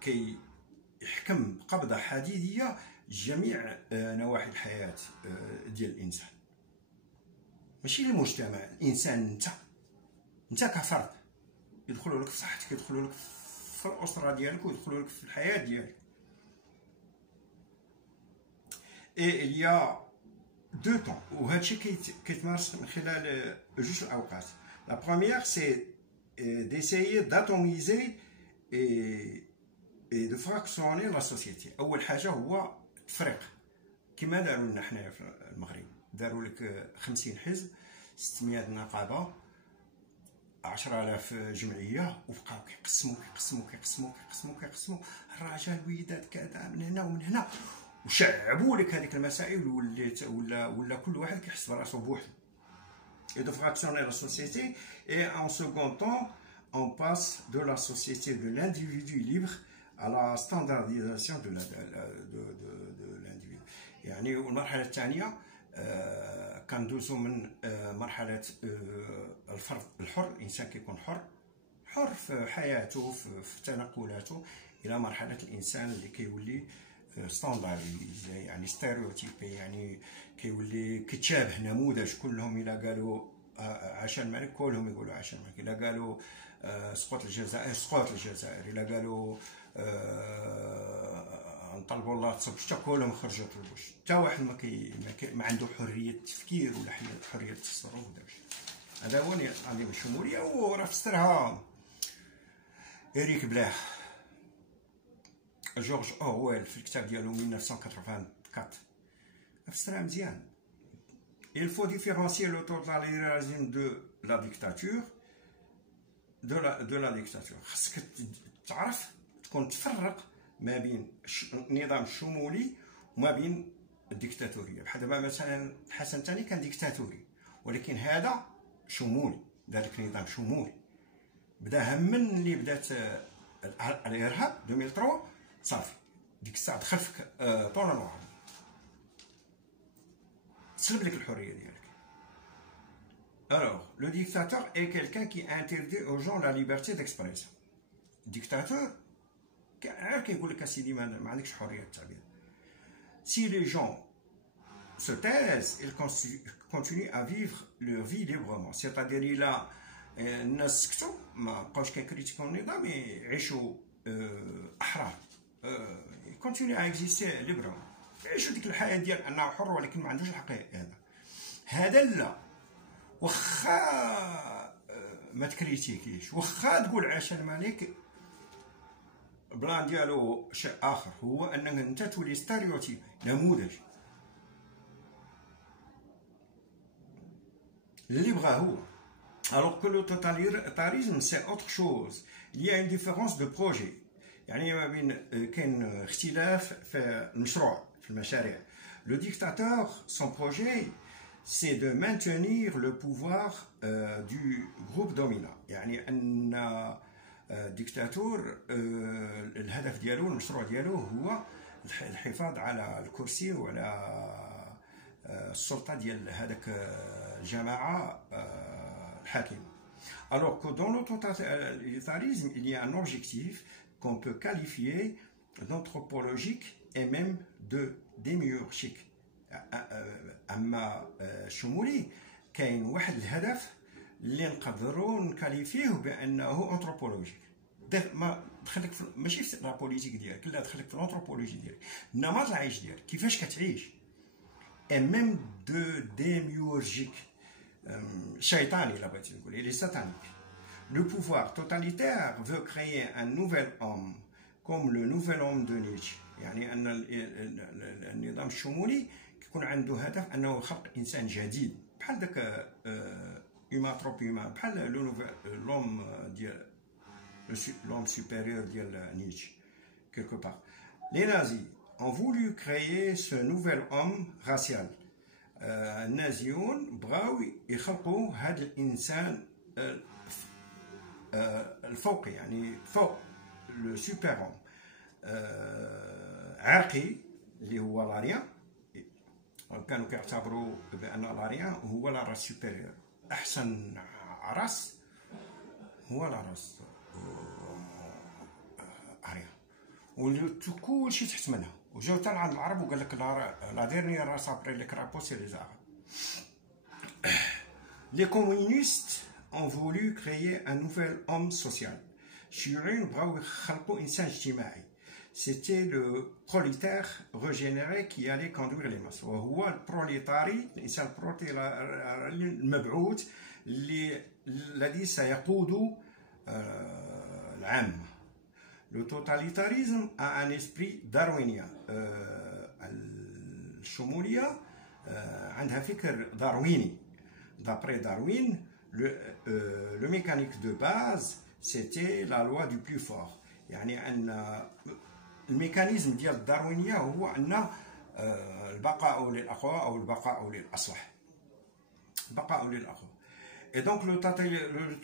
كيحكم بقبضه حديديه جميع نواحي الحياه ديال الانسان، ماشي المجتمع، الانسان. انت كفرد يدخلوا لك في صحتك، يدخلوا لك في الاسره ديالك، ويدخلوا لك في الحياه ديالك. اي il y a deux temps وهذا الشيء كيتمارس من خلال جوج الاوقات. La première c'est d'essayer d'atomiser et de fractionner la société. اول حاجه هو التفريق، كما داروا لنا حنايا في المغرب، داروا لك 50 حزب، 600 نقابه، 10,000 جمعيه، وبقاو كيقسموا الرجال الوليدات كذا من هنا ومن هنا، وشعبوا لك هذيك المسائل، ولا كل واحد كيحس براسو بوحدو. Et de fractionner la société, et en second temps on passe de la société de l'individu libre à la standardisation de l'individu. يعني المرحله الثانيه كندوزو من مرحله الفرد الحر. الانسان كيكون حر في حياته في تنقلاته، الى مرحله الانسان اللي كيولي ستاندارديز، يعني ستيريوتيبي، يعني كيولي كيتشابه نموذج. كلهم الا قالوا عاش الملك كلهم يقولوا عاش الملك، الا قالوا سقوط الجزائر سقوط الجزائر، الا قالوا نطلبوا الله تصب شتا كلهم خرجوا طلبوا. حتى واحد ما عنده حريه التفكير ولا حريه التصرف وداك الشيء. هذا هو الأنظمة الشموليه، وراه فسرها إريك بلاخ، جورج أورويل في الكتاب ديالو 1984 فسرها مزيان. Il faut différencier le totalitarisme de la dictature de la dictature. خاصك تعرف تكون تفرق ما بين النظام الشمولي وما بين الديكتاتوريه. بحال دابا مثلا الحسن الثاني كان ديكتاتوري، ولكن هذا شمولي، ذلك نظام شمولي بداها من اللي بدات الارهاب 2003. صافي ديك الساعه دخل فيك طول الوعد، سلب لك الحريه ديالك. Alors, le dictateur est quelqu'un qui interdit aux gens la liberté d'expression. Dictateur عارف كيقول لك اسيدي ما عندكش حريه التعبير. Si les gens se taisent, ils continuent à vivre leur vie librement. C'est-à-dire إلا الناس سكتوا ما بقاوش كيكريتيكو النظام، يعيشوا احرار، continue à exister librement، يعيشوا ديك الحياه ديال انه حر ولكن ما عندوش الحق. هذا لا، واخا ما تكريتيكيش، واخا تقول عاش الملك، البلان ديالو شيء اخر، هو انك انت تولي ستيريوتيب، نموذج اللي بغا هو. alors que le totalitarisme c'est autre chose. il y a une différence de projet، يعني ما بين كاين اختلاف في المشروع، في المشاريع. le dictateur son projet c'est de maintenir le pouvoir du groupe dominant. يعني ان الديكتاتور الهدف ديالو، المشروع ديالو هو الحفاظ على الكرسي وعلى السلطه ديال هذاك الجماعه الحاكمه. alors que dans le totalitarisme il y a un objectif qu'on peut qualifier d'anthropologique et même de démiurgique. اما الشمولي كاين واحد الهدف اللي نقدروا نكاليفيه بانه انثروبولوجيك. ما دخلك ماشي في لا بوليتيك ديالك، لا دخلك في الانثروبولوجي ديالك، نمط العيش ديالك، كيفاش كتعيش. et même de démiurgique، شيطاني الا بغيتي نقول، il est satanique. le pouvoir totalitaire veut créer un nouvel homme comme le nouvel homme de Nietzsche. يعني ان النظام الشمولي كيكون عنده هدف انه خلق انسان جديد، بحال داك هيماتروبيما، بحال لوم ديال l'homme supérieur ديال نيتشه quelque part. les nazis ont voulu créer ce nouvel homme racial. النازيون بغاو يخلقوا هذا الانسان الفوقي، يعني فوق لو سوبر هوم، عاقي اللي هو لاريان. كانوا كيعتبروا بان لاريان هو لا راس سوبيريور، احسن راس هو لا راس اريان، ولو كلشي تحت منها. وجاو حتى عند العرب وقال لك لا ديرني راس ابري لي كرابو سي لي زارب. Les communistes ont voulu créer un nouvel homme social. الشيوعيين بغاو يخلقوا انسان اجتماعي. C'était le prolétaire régénéré qui allait conduire les masses. وهو البروليتاري، الانسان البروليتاري المبعوث الذي سيقود العامة. Le totalitarisme a un esprit darwinien. الشمولية عندها فكر دارويني. D'après Darwin, le mécanique de base c'était la loi du plus fort. يعني أن الميكانيزم ديال الداروينية هو أن البقاء للأقوى أو البقاء للأصلح، البقاء للأقوى. Et donc le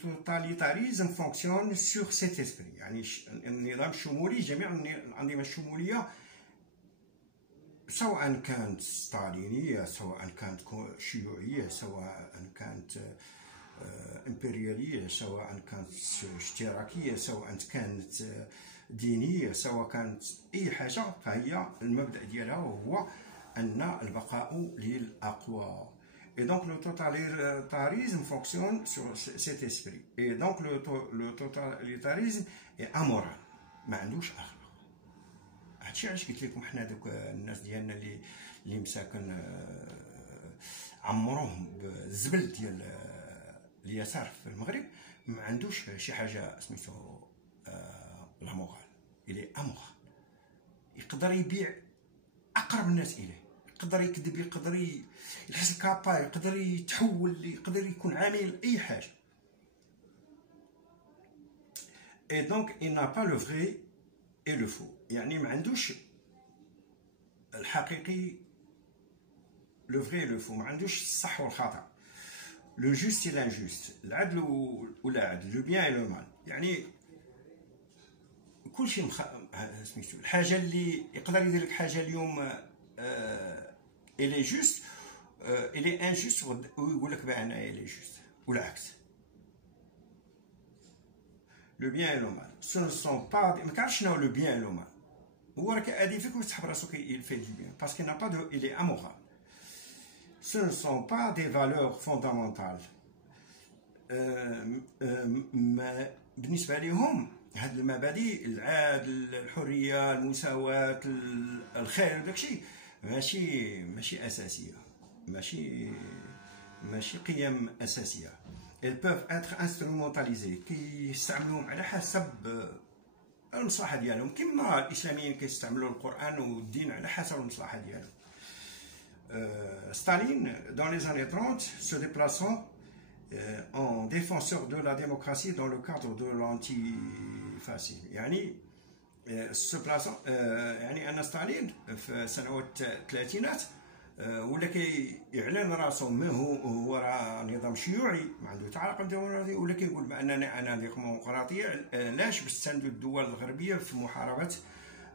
totalitarisme fonctionne sur cet esprit. يعني النظام الشمولي، جميع الأنظمة الشمولية سواء كانت ستالينية، سواء كانت شيوعية، سواء كانت إمبريالية، سواء كانت اشتراكية، سواء كانت دينية، سواء كانت أي حاجة، فهي المبدأ ديالها هو أن البقاء للأقوى. Et donc le totalitarisme fonctionne sur cet esprit. Et donc le totalitarisme est amoral، ما عندوش أخلاق. هادشي علاش قلت لكم حنا دوك الناس ديالنا اللي مساكن عمروهم بالزبل ديال اليسار في المغرب، ما عندوش شي حاجه سميتو لا مورال، الي امورال. يقدر يبيع اقرب الناس اليه، يقدر يكذب، يقدر يحس كابا، يقدر يتحول، يقدر يكون عامل اي حاجه. et donc il n'a pas le vrai et le faux، يعني ما عندوش الحقيقي لو فري لو فو، ما عندوش الصح والخطا، لو جوست اي لانجوست، العدل ولا عدل، لو بيان اي لو مال. يعني كلشي سميتو الحاجه اللي يقدر يدير لك حاجه اليوم الي جوست الي انجوست، ويقول لك بانها الي جوست، والعكس. لو بيان اي لو مال سو سون با، ما كاينش شنو لو بيان اي لو مال. هو راك غادي فيك وتسحب راسو il fait du bien parce qu'il n'a pas de، il est amoral. Ce ne sont pas des valeurs fondamentales. بالنسبة لهم هاد المبادئ، العدل، الحرية، المساواة، الخير، وداكشي ماشي أساسية، ماشي قيم أساسية. Elles peuvent être instrumentalisées، كيستعملوهم على حسب المصلحة ديالهم، كما الإسلاميين كيستعملوا القرآن والدين على حسب المصلحة ديالهم. Staline, dans les années 30, se déplaçant en défenseur de la démocratie dans le cadre de l'antifascisme. يعني se plaçant يعني أن ستالين في سنوات الثلاثينات ولا كيعلن راسو ما هو راه نظام شيوعي ما عنده حتى علاقه بالديمقراطيه، ولا كيقول بانني انا ديمقراطيه. علاش؟ باش تساندوا الدول الغربيه في محاربه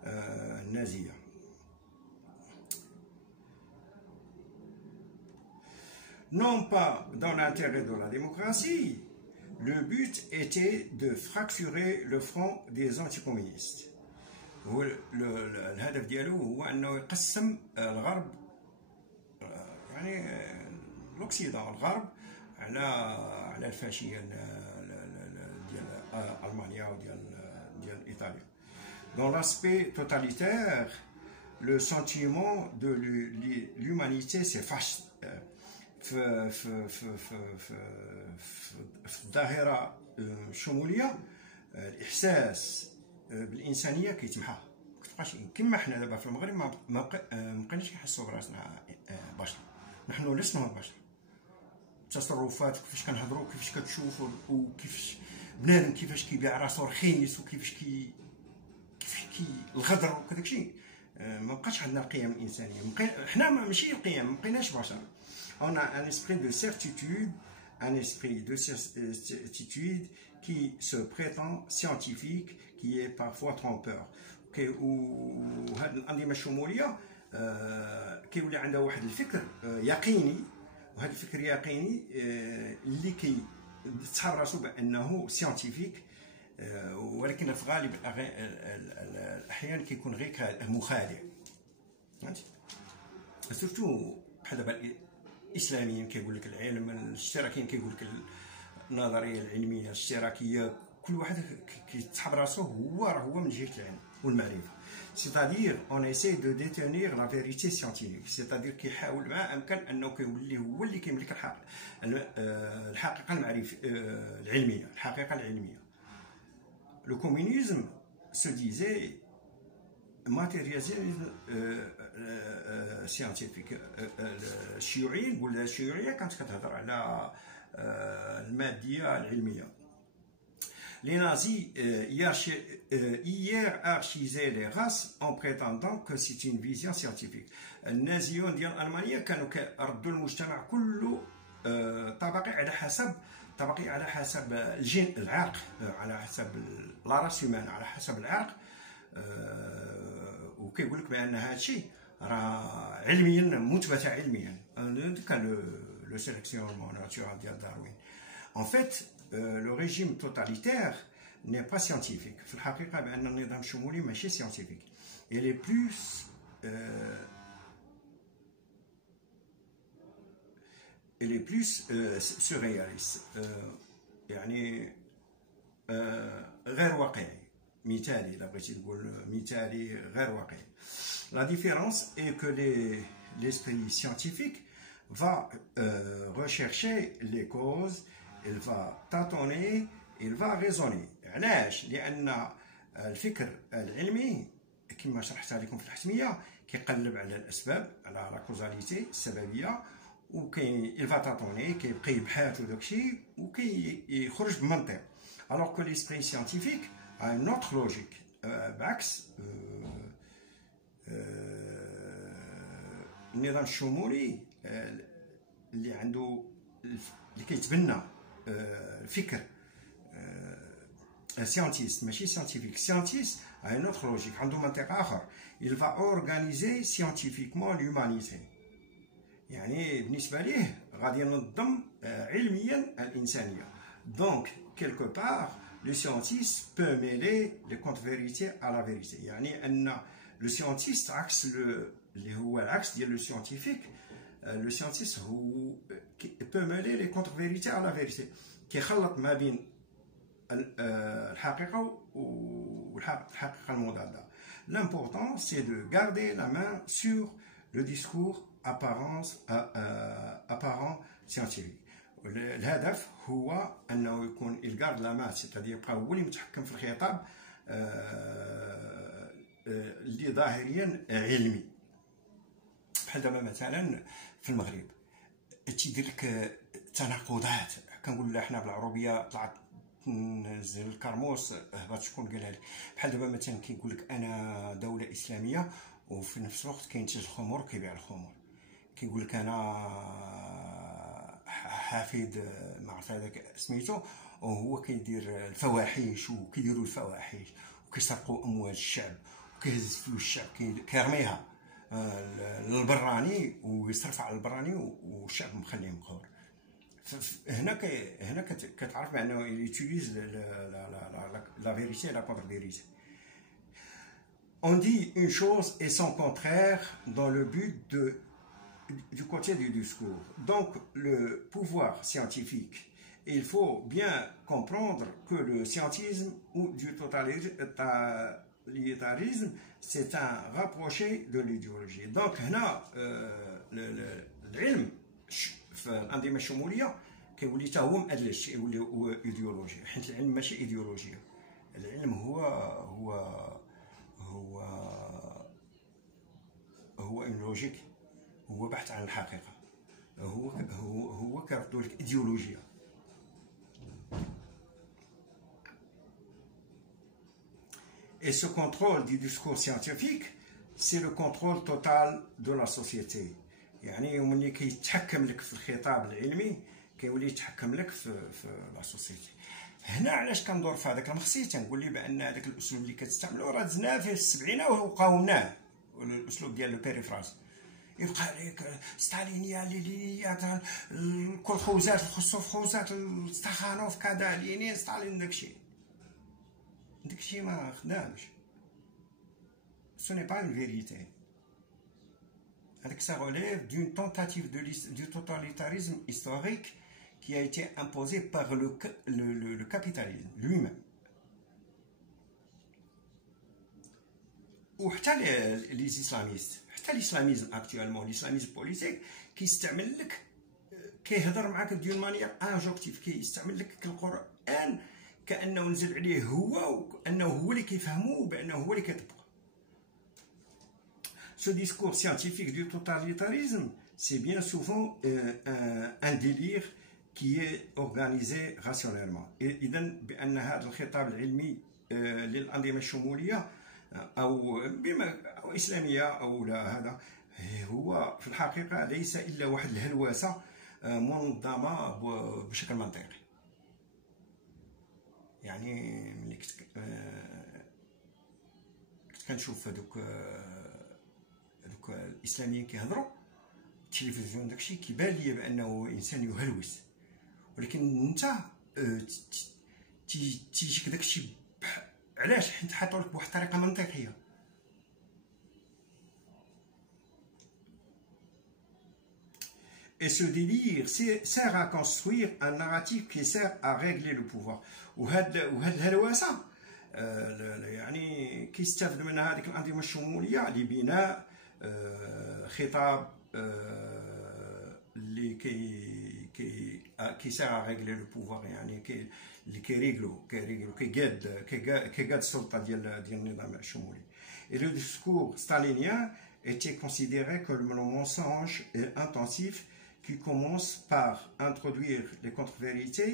النازيه. Non pas dans l'intérêt de la démocratie, le but était de fracturer le front des anticommunistes. هو الهدف ديالو هو انه يقسم الغرب، يعني لوكسيدون، الغرب، على الفاشيه ديال المانيا وديال ايطاليا. Dans l'aspect totalitaire, le sentiment de l'humanité s'efface. في الظاهره الشموليه الاحساس بالانسانيه كيتمحى، كتبقاش كما حنا دابا في المغرب ما بقيناش كنحسوا براسنا بشر. نحن لسنا بشر. التصرفات كيفاش كنهضروا، كيفاش كتشوفوا، وكيفاش بنادم كيفاش كيبيع راسو رخيص، وكيفاش الغدر وكداكشي، ما بقاش عندنا القيم الانسانيه. حنا ماشي القيم، ما بقيناش بشر. On a un esprit de certitude, qui se prétend scientifique, qui est parfois trompeur. وهاد الأنظمة الشمولية كيولي عندها واحد الفكر يقيني، وهذا الفكر يقيني اللي كيتحر راسو بأنه سيانتيفيك، ولكن في غالب الأحيان كيكون غير مخادع. فهمتي؟ سورتو بحال دابا الاسلاميين كيقول لك العلم، الاشتراكيين كيقول لك النظريه العلميه الاشتراكيه، كل واحد كيتحب راسو هو من جهه العلم والمعرفه. c'est-à-dire on essaie de détenir la vérité scientifique، c'est-à-dire كيحاول ما امكن انه كيولي هو اللي كيملك الحقيقه المعرفيه العلميه، الحقيقه العلميه. le communisme se disait matérialisme scientifique. الشيوعيين ولا الشيوعيه كانت كتهضر على الماديه العلميه. Les nazis hiérarchisaient les races en prétendant que c'est une vision scientifique. النازيون ديال ألمانيا كانوا كيردوا المجتمع كله طبقي على حسب الجين، العرق، على حسب لا راس هيومان، على حسب العرق. وكيقول لك بان هذا الشيء راه علميا مثبته علميا. كان لو سيليكسيونمون ناتورال ديال داروين. En fait, le régime totalitaire n'est pas scientifique. في الحقيقة بأن النظام الشمولي ماشي scientifique. Il est plus surréaliste. يعني غير واقعي، مثالي، إذا بغيتي تقول مثالي غير واقعي. La différence est que l'esprit scientifique va rechercher les causes, il va tâtonner, il va raisonner. علاش؟ لأن الفكر العلمي كما شرحتها لكم في الحتمية كيقلب على الأسباب، على لا كوزاليتي، السببية، وكاين il va tâtonner، كيبقى يبحث وداكشي وكيخرج بمنطق. Alors que l'esprit scientifique a une autre logique. بعكس النظام الشمولي اللي عنده اللي كيتبنى الفكر scientiste ماشي scientifique. Scientiste a une autre logique، عنده منطق آخر. Il va organiser scientifiquement l'humanité. يعني بالنسبة ليه غادي ينظم علميا الإنسانية. Donc quelque part le scientiste peut mêler les contre-vérités à la vérité. يعني أن le scientiste عكس اللي هو العكس ديال le scientifique. Le scientiste هو peut mêler les contre-vérités à la vérité. كيخلط ما بين الحقيقة والحقيقة المضادة. L'important c'est de garder la main sur le discours apparent scientifique. الهدف هو انه يكون الجارد لا مان، سيتادير يبقى هو اللي متحكم في الخطاب اللي ظاهريا علمي. بحال دابا مثلا في المغرب تيدير لك تناقضات، كنقولوا حنا بالعربيه طلعت نزل الكرموس هبط شكون قالها لي. بحال دابا مثلا كيقول لك انا دوله اسلاميه وفي نفس الوقت كينتج الخمور وكيبيع الخمور. كيقول لك انا حافظ ما عرف هذاك سميتو، وهو كيدير الفواحش وكيديروا الفواحش وكيسرقوا اموال الشعب وكيهز فلوس الشعب كيرميها للبراني ويصرف على البراني والشعب مخليه مقهور. هنا كتعرف بانه يوتيليز لا فيريتي لا كونتر فيريتي. On dit une chose et son contraire dans le but du côté du discours. Donc le pouvoir scientifique, il faut bien comprendre que le scientisme ou du totalitarisme, c'est un rapproché de l'idéologie. Donc هنا العلم في الأنظمة الشمولية كيولي حتى هو مأدلج، يولي هو ايديولوجيا، حيت العلم ماشي ايديولوجيا. العلم هو اون لوجيك، هو بحث عن الحقيقة، هو كيردو لك ايديولوجيا. Et ce contrôle du discours scientifique, c'est le contrôle total de la société. يعني ملي كيتحكم لك في الخطاب العلمي كيولي يتحكم لك في لا سوسيتي. هنا علاش كندور في هذاك المخصي تنقول لي بان هذاك الاسلوب اللي كتستعملو راه دزناه في السبعينات وقاومناه، الاسلوب ديال لو بيريفراز. يبقى عليك ستالينيا لينيات الكولخوزات الخصوصات ستاخانوف كذا لينين ستالين داكشي ما خدامش. Ce n'est pas une vérité. Ça relève d'une tentative du totalitarisme historique qui a été imposé par le capitalisme lui-même. وحتى les islamistes، حتى الاسلاميزم اكطوالمون، الاسلاميزم بوليتيك كيستعمل لك، كيهضر معاك ديون مانيير انجوكتيف، كيستعمل لك القران كانه نزل عليه هو، وانه هو اللي كيفهمو، وبانه هو اللي كيطبق. Ce discours scientifique du totalitarisme, c'est bien souvent un délire qui est organisé rationnellement. إذا بأن هذا الخطاب العلمي للأنظمة الشمولية أو أو إسلامية أو لا، هذا هو في الحقيقة ليس إلا واحد الهلوسة منظمة بشكل منطقي. يعني ملي كنت كنشوف هذوك الاسلاميين كيهضروا التلفزيون داكشي كيبان ليا بانه انسان يهلوس، ولكن انت تيجيك داكشي علاش؟ حيت حاطوا لك بواحد الطريقه منطقيه. Et ce délire sert à construire un narratif qui sert à régler le pouvoir. وهاد الهلوسه يعني كيستافد منها هذيك الانظمه الشموليه لبناء خطاب اللي كي سار ريغلي لو بوفوار، يعني اللي كيريغلو كيقاد السلطه ديال النظام الشمولي. Et le discours stalinien était considéré comme le mensonge intensif qui commence par introduire les contre-vérités,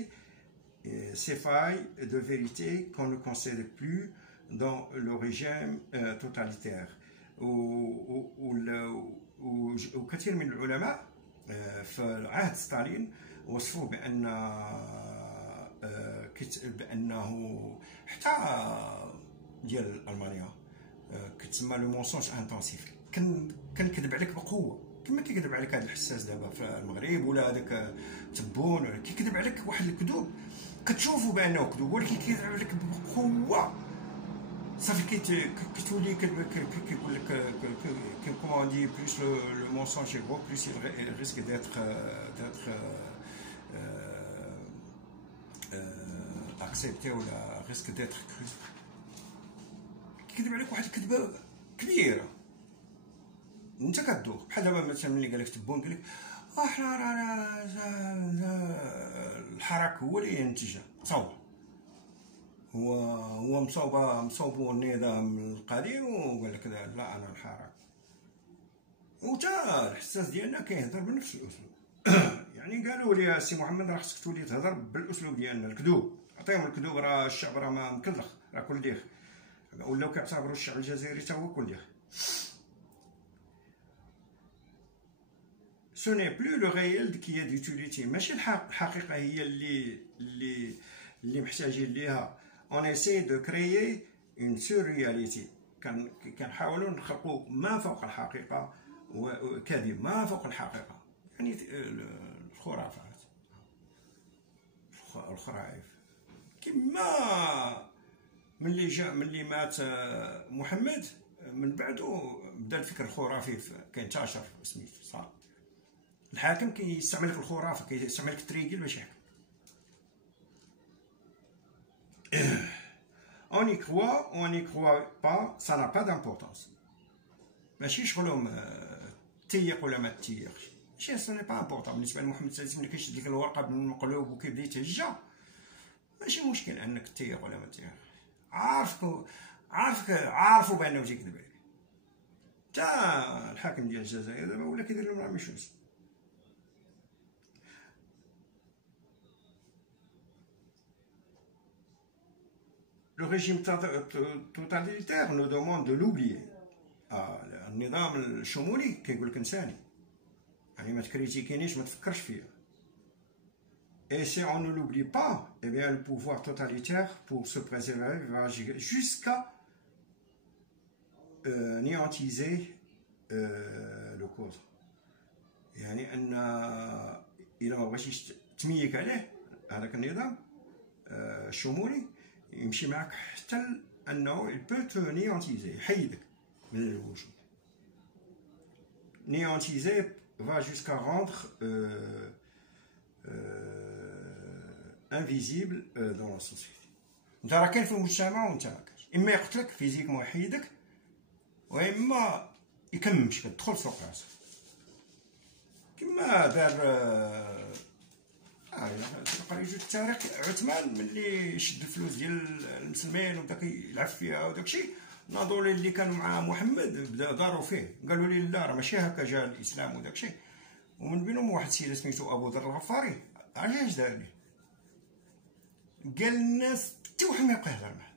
ces failles de vérité qu'on ne concède plus dans le régime totalitaire. وكثير من العلماء في عهد ستالين وصفوه بأنه حتى ديال ألمانيا كتسمى لو مونسونج انتونسيف، كنكذب عليك بقوه كما كيكذب عليك هذا الحساس دابا في المغرب ولا هذاك تبون، ولا كيكذب عليك واحد الكذوب كتشوفوا بانه كذوب ولكن كيكذب عليك بقوه صافي كتولي كيقول لك كومون دي بلوس لو مونسونج غو بلوس ريسك ديتر اكسبتي ولا ريسك ديتر كرو. كيكذب عليك واحد الكذبه كبيره انت كدوخ، بحال دابا مثلا ملي قال لك تبون قال لك احنا رانا الحراك هو اللي ينتجها تصور، هو مصوبو النظام القديم وقال لك لا انا الحراك، وتا الحساس ديالنا كيهضر بنفس الاسلوب. يعني قالوا لي سي محمد راه خصك تولي تهضر بالاسلوب ديالنا الكذوب، عطيهم الكذوب، راه الشعب راه ما مكلخ، راه كل ديخ، ولاو كيعتبروا الشعب الجزائري حتى هو كل ديخ. Ce n'est plus le réel qui est d'utilité، ماشي الحقيقة هي اللي محتاجين ليها. On essaie de créer une surréalité، كنحاولوا نخلقوا ما فوق الحقيقة وكذب ما فوق الحقيقة، يعني الخرافات الخرائف. كما ملي مات محمد من بعده بدا الفكر الخرافي كينتشر سميتو صافي. الحاكم كيستعمل لك الخرافه، كيستعمل لك التريكل باش يحكم. On y croit pas, ça n'a pas d'importance. ماشي شغلهم تيق ولا ما تيقش، ماشي سا ني با امبورطون. بالنسبه لمحمد السادس ملي كيشد لك الورقه بالمقلوب وكيبدا يتهجى ماشي مشكل انك تيق ولا ما تيقش، عارفوا بانه تيكذب عليك. تا الحاكم ديال الجزائر دابا ولا كيدير لهم راه مشوس. Le régime totalitaire nous demande de l'oublier. النظام الشمولي كيقول لك انساني، يعني ما تكريتيكينيش ما تفكرش فيا. Et si on ne l'oublie pas, eh bien le pouvoir totalitaire pour se préserver va jusqu'à néantiser le cause. يعني ان الى ما بغيتيش تميك عليه هذاك النظام الشمولي يمشي معك حتى انه il peut te néantiser، يحيدك من الوجود. Néantiser va jusqu'à rendre invisible dans la société. انت راه كاين في المجتمع وانت ما كاينش، اما يقتلك فيزيكمون يحيدك، واما يكممش كتدخل سوق راسك كما دار تقريبا التاريخ. عثمان ملي شد الفلوس ديال المسلمين وبدا كيلعب فيها وداكشي، ناضوا اللي كانوا مع محمد داروا فيه، قالوا لي لا راه ماشي هكا جا الاسلام وداكشي. ومن بينهم واحد السيد سميتو ابو ذر الغفاري، علاش دار ليه؟ قال الناس حتى واحد ما يبقى يهضر معاه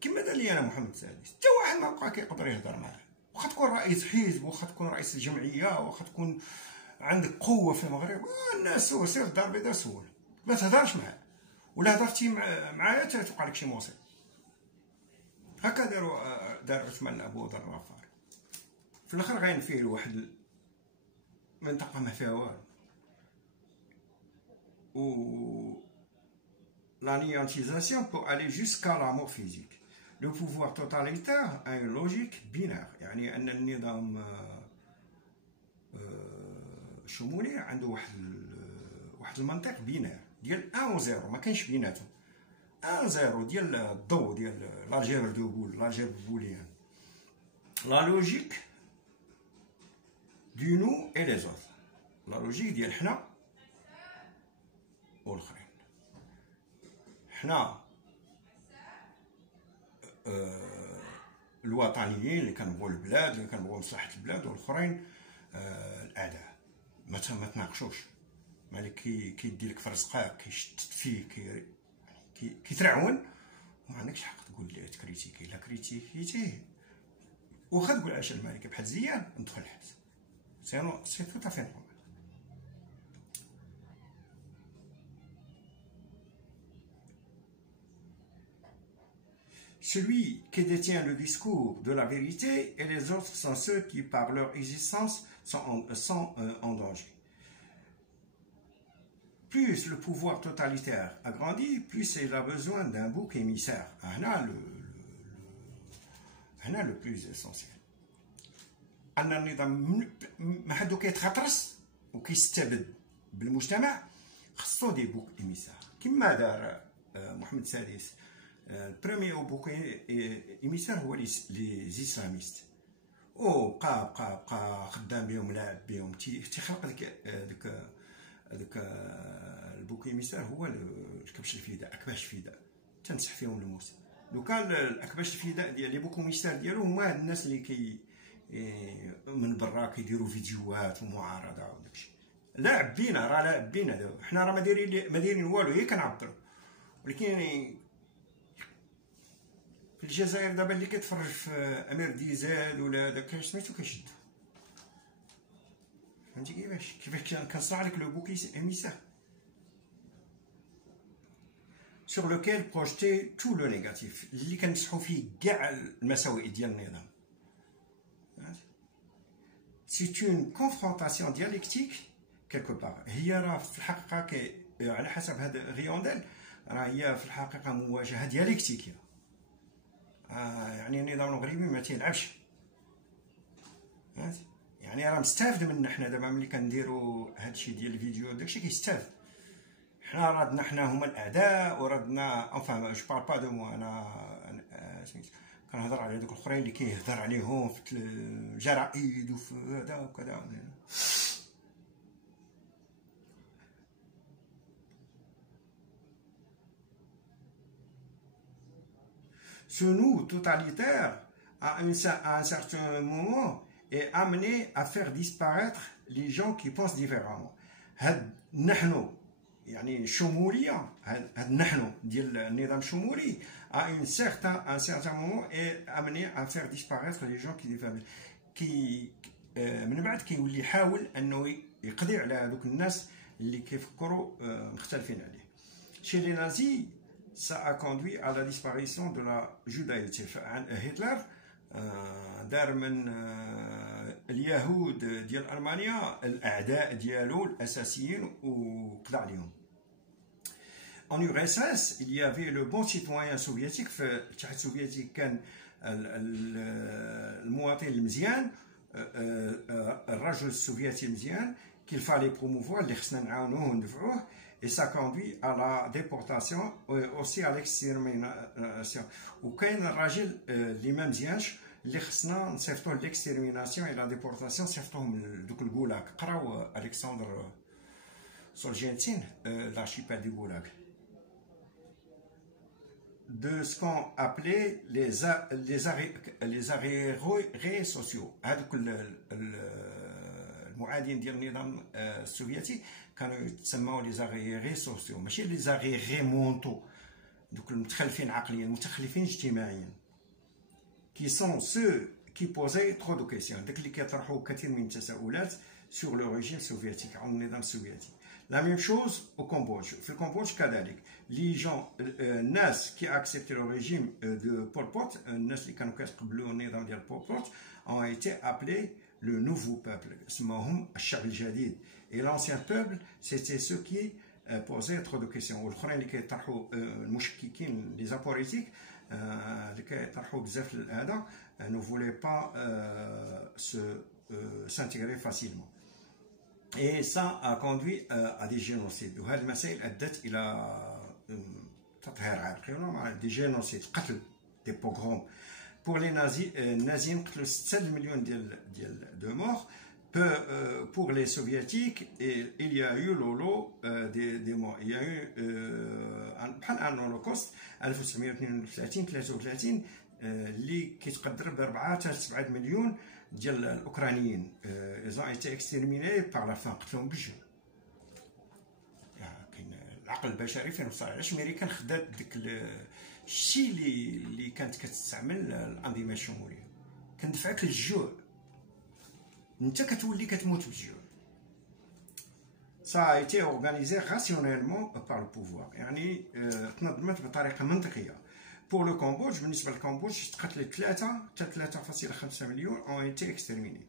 كما دار لي انا محمد السادس، حتى واحد ما بقى كيقدر يهضر معاه. واخا تكون رئيس حزب، واخا تكون رئيس الجمعيه، واخا تكون عندك قوه في المغرب، الناس سير الدار البيضاء سول، ما تهضرش معاه، ولا هضرتي معايا توقع لك شي مصيبه. هكا دار عثمان ابو ذر الغفاري. في الاخر غينفيه لواحد المنطقه ما فيها والو. و l'anéantisation peut aller jusqu'à la mort physique. Le pouvoir totalitaire a une logique binaire، يعني ان النظام الشمولي عنده واحد المنطق بينار ديال 1 و 0، ما كاينش بيناتهم 1 و 0 ديال الضوء ديال لالجبر دو بول، لالجبر بوليان. لا لوجيك دو نو اي لي زوطر، لا لوجيك ديال حنا والاخرين. حنا الوطنيين اللي كنبغوا البلاد، اللي كنبغوا مصلحه البلاد، والاخرين الاعداء. ما تناقشوش، مالك كيدي لك في رزقك، كيشتت فيك، كيترعون، وما عندكش حق تقول ليه تكريتيكي. لا كريتيكيتيه واخا تقول عشان الملك بحال زيان ندخل الحبس، سي تو تافي نورمال. Celui qui détient le discours de la vérité et les autres sont ceux qui, par leur existence, sont en danger. Plus le pouvoir totalitaire a grandi, plus il a besoin d'un bouc émissaire. هنا le plus essentiel. أن النظام ما حدو كيتغطرس وكيستبد بالمجتمع، خصو دي بوك إيميسار كما دار محمد السادس. البريمي بوك إيميسار هو لي زيسلاميست، بقى خدام بهم، لاعب بهم، تيخلق ديك البوك إيميسار هو الكبش الفداء، أكباش الفداء تنسح فيهم الموس. لو كان الأكباش الفداء ديال لي بوك إيميسار ديالو هما الناس اللي من برا كيديروا فيديوهات ومعارضه وداكشي. لاعب بينا، راه لاعب بينا دابا، حنا راه ما دايرين والو، هي كنعبروا. ولكن في الجزائر دابا اللي كيتفرج في امير ديزاد ولا داك سميتو كيشدو، فهمتي كيفاش كنصنع لك لو بوك إيميسار sur lequel projeter tout le négatif، اللي كنمسحوا فيه كاع المساوئ ديال النظام. C'est une confrontation dialectique quelque part. هي راه في الحقيقة على حسب هذا غيونديل، راه هي في الحقيقة مواجهة ديالكتيكية. يعني النظام المغربي ما تيلعبش، يعني راه مستافد منا حنا دابا ملي كنديروا هادشي ديال الفيديو داكشي كيستافد. حنا رادنا، حنا هما الاعداء، وردنا انفان جو بار با دو مو، انا سميتو كنهضر على دوك الاخرين اللي كيهضر عليهم في الجرائد وفي هذا وكذا. Ce nous totalitaire, à un certain moment, est amené à faire disparaître les gens qui pensent différemment. هاد نحن يعني الشمولية، هاد نحن ديال النظام الشمولي à un certain moment est amené à faire disparaître les gens qui diffèrent. من بعد كيولي يحاول انه يقضي على هذوك الناس اللي كيفكروا مختلفين عليه. Chez les nazis, ça a conduit à la disparition de la judaïté. هتلر دار من اليهود ديال ألمانيا الأعداء ديالو الأساسيين وقضى عليهم. En URSS, il y avait le bon citoyen soviétique. في الاتحاد السوفيتي كان المواطن المزيان، الرجل السوفيتي المزيان qu'il fallait promouvoir، اللي خصنا نعاونوه وندفعوه. Et ça conduit à la déportation et aussi à l'extermination. وكاين الراجل اللي ما مزيانش اللي خصنا نصيفطوه لl'extermination et la déportation، نصيفطوهم لدوك الغولاك. قراو الكسندر سولجينتسين l'archipel du Goulag. De ce qu'on appelait les arriérés sociaux. هذوك المعادين ديال النظام السوفيتي كانوا يتسموا لي زارييري سوسيو، ماشي لي زارييري مونتو، دوك المتخلفين عقليا، المتخلفين اجتماعيا، كي سون سو كي بوزي ترو دو كيسيون، داك اللي كيطرحوا كثير من التساؤلات سور لو ريجيم سوفيتيك، على النظام السوفيتي. لا ميم شوز او كمبودج، في الكمبودج كذلك لي جون الناس كي اكسبتي لو ريجيم دو بول بوت، الناس اللي كانوا كيتقبلوا النظام ديال بول بوت ont été appelés le nouveau peuple، اسمهم الشعب الجديد. et l'ancien peuple c'était ceux qui posaient trop de questions. والاخرين اللي كيطرحوا المشككين لي زابوريتيك اللي كيطرحوا بزاف هذا ne voulaient pas s'intégrer facilement. Et ça a conduit à des génocides. وهذه المسائل أدت إلى تطهير عرقي، دي جينوسيد، قتل، دي بوغروم. pour les nazis النازيين قتلوا 6 مليون de morts. Pour les soviétiques il y a eu des morts. il y a eu بحال ان هولوكوست 1932 33 اللي كيتقدر ب 4 حتى 7 مليون ديال الاوكرانيين. ils ont été exterminés par la faim، قتلهم بالجوع. كاين العقل البشري فين وصل. علاش امريكان خدات ديك الشيء اللي كانت كتستعمل الانظمه الشموليه، كندفعك للجوع، انت كتولي كتموت بالجوع. ça a été organisé rationnellement par le pouvoir، يعني تنظمت بطريقه منطقيه. pour le Cambodge، بالنسبه للكامبودج تقتل 3.5 مليون ont été exterminés.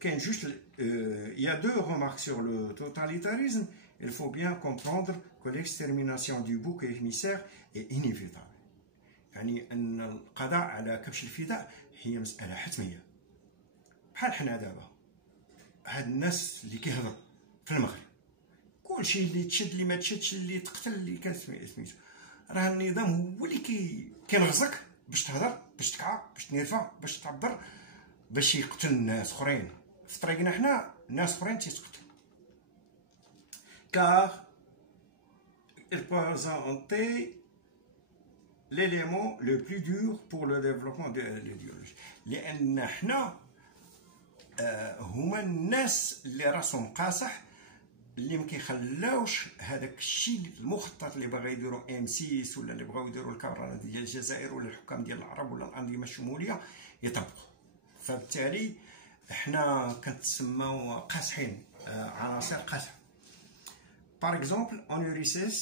كاين جوج il y a deux remarques sur le totalitarisme. il faut bien comprendre que l'extermination du bouc émissaire est inévitable. يعني ان القضاء على كبش الفداء هي مساله حتميه. بحال حنا دابا هاد الناس اللي كيهضروا في المغرب، كلشي اللي تشد اللي ما تشدش اللي تقتل اللي كان سميتو، راه النظام هو اللي كينغزك باش تهضر، باش تكعى، باش تنرفع، باش تعبر، باش يقتل ناس اخرين. في طريقنا حنا ناس اخرين تيتقتلوا. car il présentait l'élément le plus dur pour le développement de l'idéologie. لان حنا هما الناس اللي راسهم قاصح، اللي ما كيخلاوش هذاك الشيء المخطط اللي باغي يديروا M6 ولا اللي بغاو يديروا الكبرى ديال الجزائر ولا الحكام ديال العرب ولا الانظمه الشموليه يطبقوا. فبالتالي احنا كنتسماو قاصحين، عناصر قاصحه. Par exemple, en URSS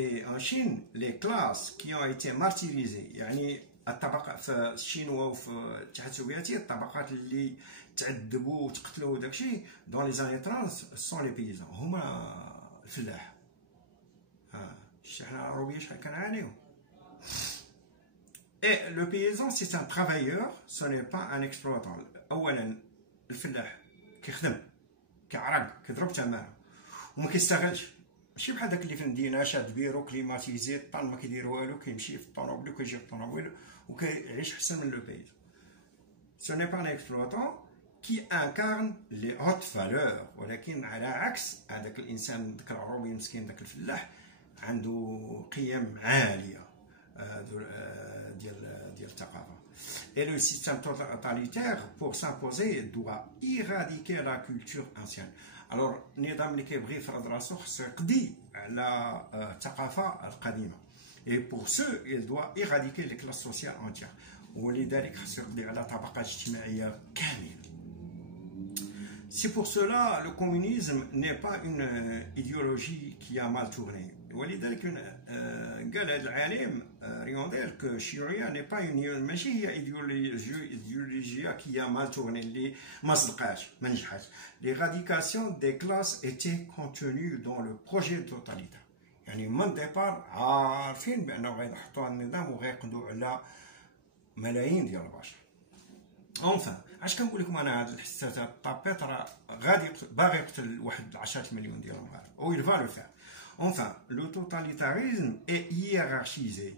et en Chine, les classes qui ont été martyrisées، يعني الطبقة في الشينوا وفي الاتحاد السوفيتي، الطبقات اللي تعذبوا وتقتلوا وداكشي دون لي زاني 30 سون لي بيزان، هما الفلاح. شتي حنا العروبيه شحال كنعانيو. اي لو بيزان سي ان ترافايور، سو ني با ان اكسبلوطون. اولا الفلاح كيخدم، كيعرق، كيضرب تماره وما كيستغلش، ماشي بحال داك اللي في المدينه شاد بيرو كليماتيزي، الطن ما كيدير والو، كيمشي في الطوموبيل وكيجي في الطوموبيل وكيعيش احسن من لو بيزان. سو ني با ان اكسبلوطون كي انكارن لي هوت فالور، ولكن على عكس هذاك الانسان داك العروبي المسكين داك الفلاح عنده قيم عاليه ديال الثقافه. Et le système totalitaire, pour s'imposer, doit éradiquer la culture ancienne. Alors النظام اللي كيبغي يفرض راسو خصو يقضي على الثقافه القديمه. Et pour ce, il doit éradiquer les classes sociales entières. ولذلك خصو يقضي على طبقات اجتماعيه كامله. C'est pour cela le communisme n'est pas une idéologie qui a mal tourné. ولذلك قال هذا العالم ريونديل كو الشيوعيه ني با ماشي هي ايديولوجيا كي مال تورني اللي ما صدقاش ما نجحش. ليغاديكاسيون دي كلاس ايتي كونتوني دون لو بروجي توتاليتير، يعني من ديبار عارفين بانه غيحطوا النظام وغيقضوا على ملايين ديال البشر. اونفان اش كنقول لكم انا، هذا الحساسه الطابيط راه غادي باغي يقتل واحد 10 مليون ديال المغاربه او يلفا لو فعل. Enfin, le totalitarisme est hiérarchisé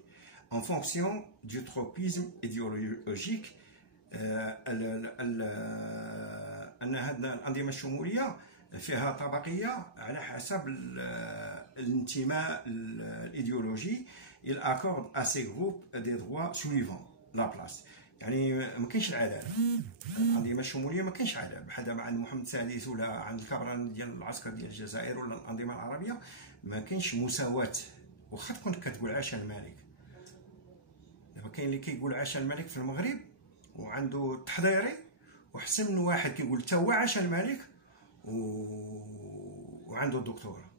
en fonction du tropisme idéologique. أن هذه الأنظمة الشمولية فيها طبقية على حسب الانتماء الإيديولوجي. Il accorde à ces groupes des droits suivants la place. يعني ما كاينش العداله. الانظمه الشموليه ما كاينش عداله، بحال دابا عند محمد السادس ولا عند الكبران ديال العسكر ديال الجزائر ولا الانظمه العربيه ما كاينش مساواه. واخا تكون كتقول عاش الملك، دابا كاين اللي كيقول عاش الملك في المغرب وعنده التحضيري، وحسن من واحد كيقول حتى هو عاش الملك وعنده دكتوراه،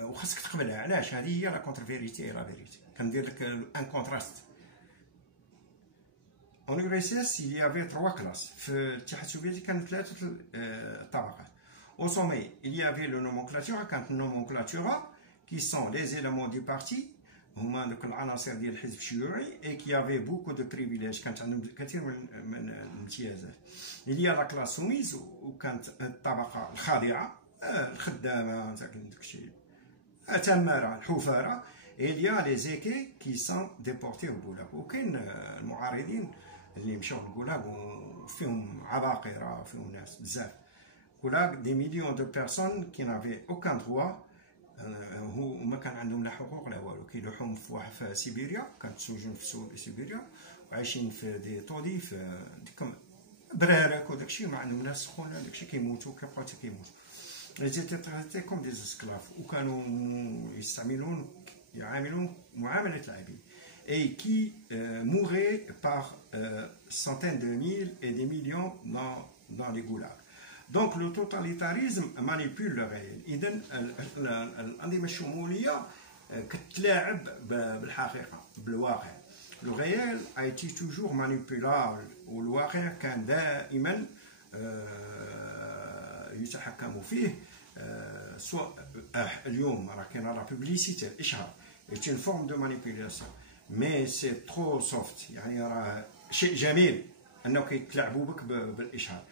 وخاصك تقبلها. علاش؟ هذه هي لا كونتر فيريتي لا فيريتي. كندير لك ان كونتراست. En URSS, il y avait 3 classes. في الاتحاد السوفيتي كانت 3 طبقات. Au sommet, il y avait le nomenclature, كانت nomenclature qui sont les éléments du parti، هما دوك العناصر ديال الحزب الشيوعي، et qui avait beaucoup de privilèges، كانت عندهم كثير من الامتيازات. Il y a la classe soumise، وكانت الطبقة الخاضعة، الخدامة، داكشي التمارة، الحفارة. Et il y a les équés qui sont déportés au Goulag. وكاين المعارضين اللي مشاو للغولاغ وفيهم عباقرة، فيهم ناس بزاف. غولاغ دي مليون دو بيرسون كي نافي اوكان دروا، وما كان عندهم لا حقوق لا والو، كيلوحوهم في سيبيريا، كانت تسجن في سيبيريا، وعايشين في دي طودي، في ديك برارك وداكشي، ما عندهم ناس سخونه، داكشي كيموتوا، كيبقاو حتى كيموتوا. جيتي تريتي كوم دي اسكلاف، وكانوا يعاملون معامله العبيد. Et qui mouraient par centaines de mille et des millions dans les goulags. Donc le totalitarisme manipule le réel. إذا الأنظمة الشمولية كتلاعب بالحقيقة، بالواقع. Le réel a été toujours manipulable، والواقع كان دائما يتحكم فيه. سواء اليوم راه كاين لا بوبليسيتي، الإشهار، est une forme de manipulation. مي سي ترو سوفت، يعني راه شيء جميل انه كيتلاعبوا بك بالاشهار.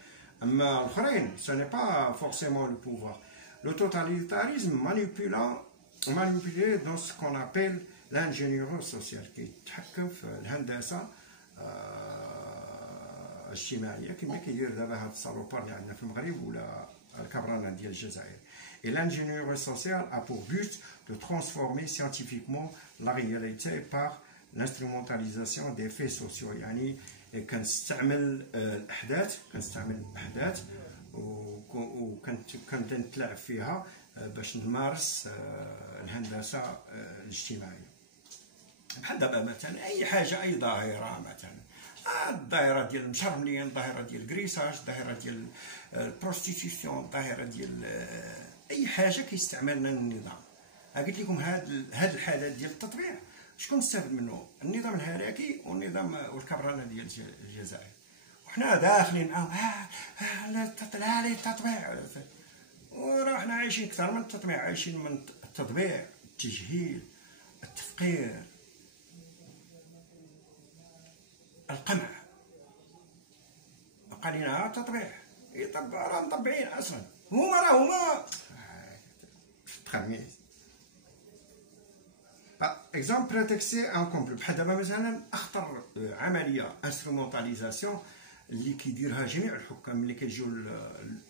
اما الاخرين سو ني با فورسيمون لو بوفوار. لو توتاليتاريزم مانيبيولي دون سو كون ابيل لانجينيور سوسيال، كيتحكم في الهندسه الاجتماعيه، كما كيدير دابا هاد السالوبار اللي عندنا في المغرب ولا الكبرانه ديال الجزائر. Et l'ingénierie sociale a pour but de transformer scientifiquement la réalité par l'instrumentalisation des faits sociaux. يعني كنستعمل الأحداث، وكنتلاعب فيها باش نمارس الهندسة الاجتماعية. بحال دابا مثلا أي حاجة، أي ظاهرة، مثلا الظاهرة ديال المشرملين، الظاهرة ديال الكريساج، الظاهرة ديال البروستيتيسيون، الظاهرة ديال اي حاجه كيستعملنا النظام. قلت لكم هاد الحالات ديال التطبيع شكون استفد منه؟ النظام الهلاكي والنظام والكبرانه ديال الجزائر، وحنا داخلين معاهم لا التطبيع، وراه حنا عايشين اكثر من التطبيع، عايشين من التطبيع، التجهيل، التفقير، القمع. بقى لينا التطبيع، يطبع راه مطبعين اصلا، هما اكزامبل بريتكسي ان كومبلو. بحال دابا مثلا اخطر عمليه انسترومونتاليزاسيون اللي كيديرها جميع الحكام ملي كيجيو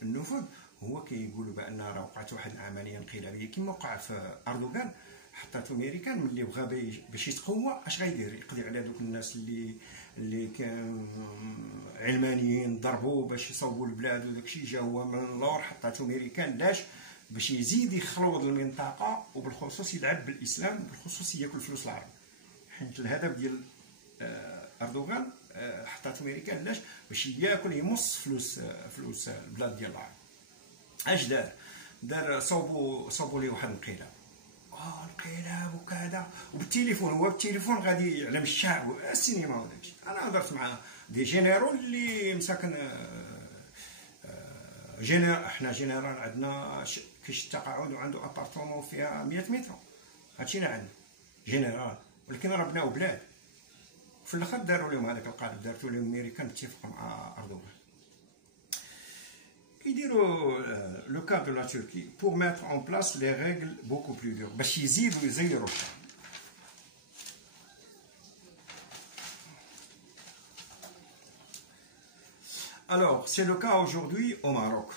النفوذ، هو كيقولوا بان راه وقعت واحد العمليه انقلابيه كما وقع في اردوغان. حطاتو امريكان ملي بغى باش يتقوى، اش غيدير؟ يقضي على دوك الناس اللي كان علمانيين، ضربوا باش يصوبوا البلاد وداكشي، جا هو من اللور حطاتو امريكان. لاش؟ باش يزيد يخلوض المنطقه، وبالخصوص يلعب بالاسلام، بالخصوص ياكل فلوس العرب. حيت الهدف ديال اردوغان حطاتو امريكان، لاش؟ باش ياكل يمص فلوس البلاد ديال العرب. اش دار؟ صوبوا ليه واحد الانقلاب، انقلاب وكذا، وبالتليفون، هو بالتليفون غادي يعلم الشعب السينما وداكشي. انا هضرت مع دي جينيرال اللي مساكن احنا جينيرال عندنا كاش تقاعد وعنده ابارتمون فيها 100 متر، هادشي اللي عندنا جينيرال، ولكن راه بناو بلاد. في الاخر داروا لهم هذاك القالب، دارتو لهم امريكان اتفق مع اردوغان. كيديروا لو كا دو لا تركي بور ميتر اون بلاس لي ريغل بوكو بلو دور، باش يزيدوا يزيروا. Alors, c'est le cas aujourd'hui au Maroc,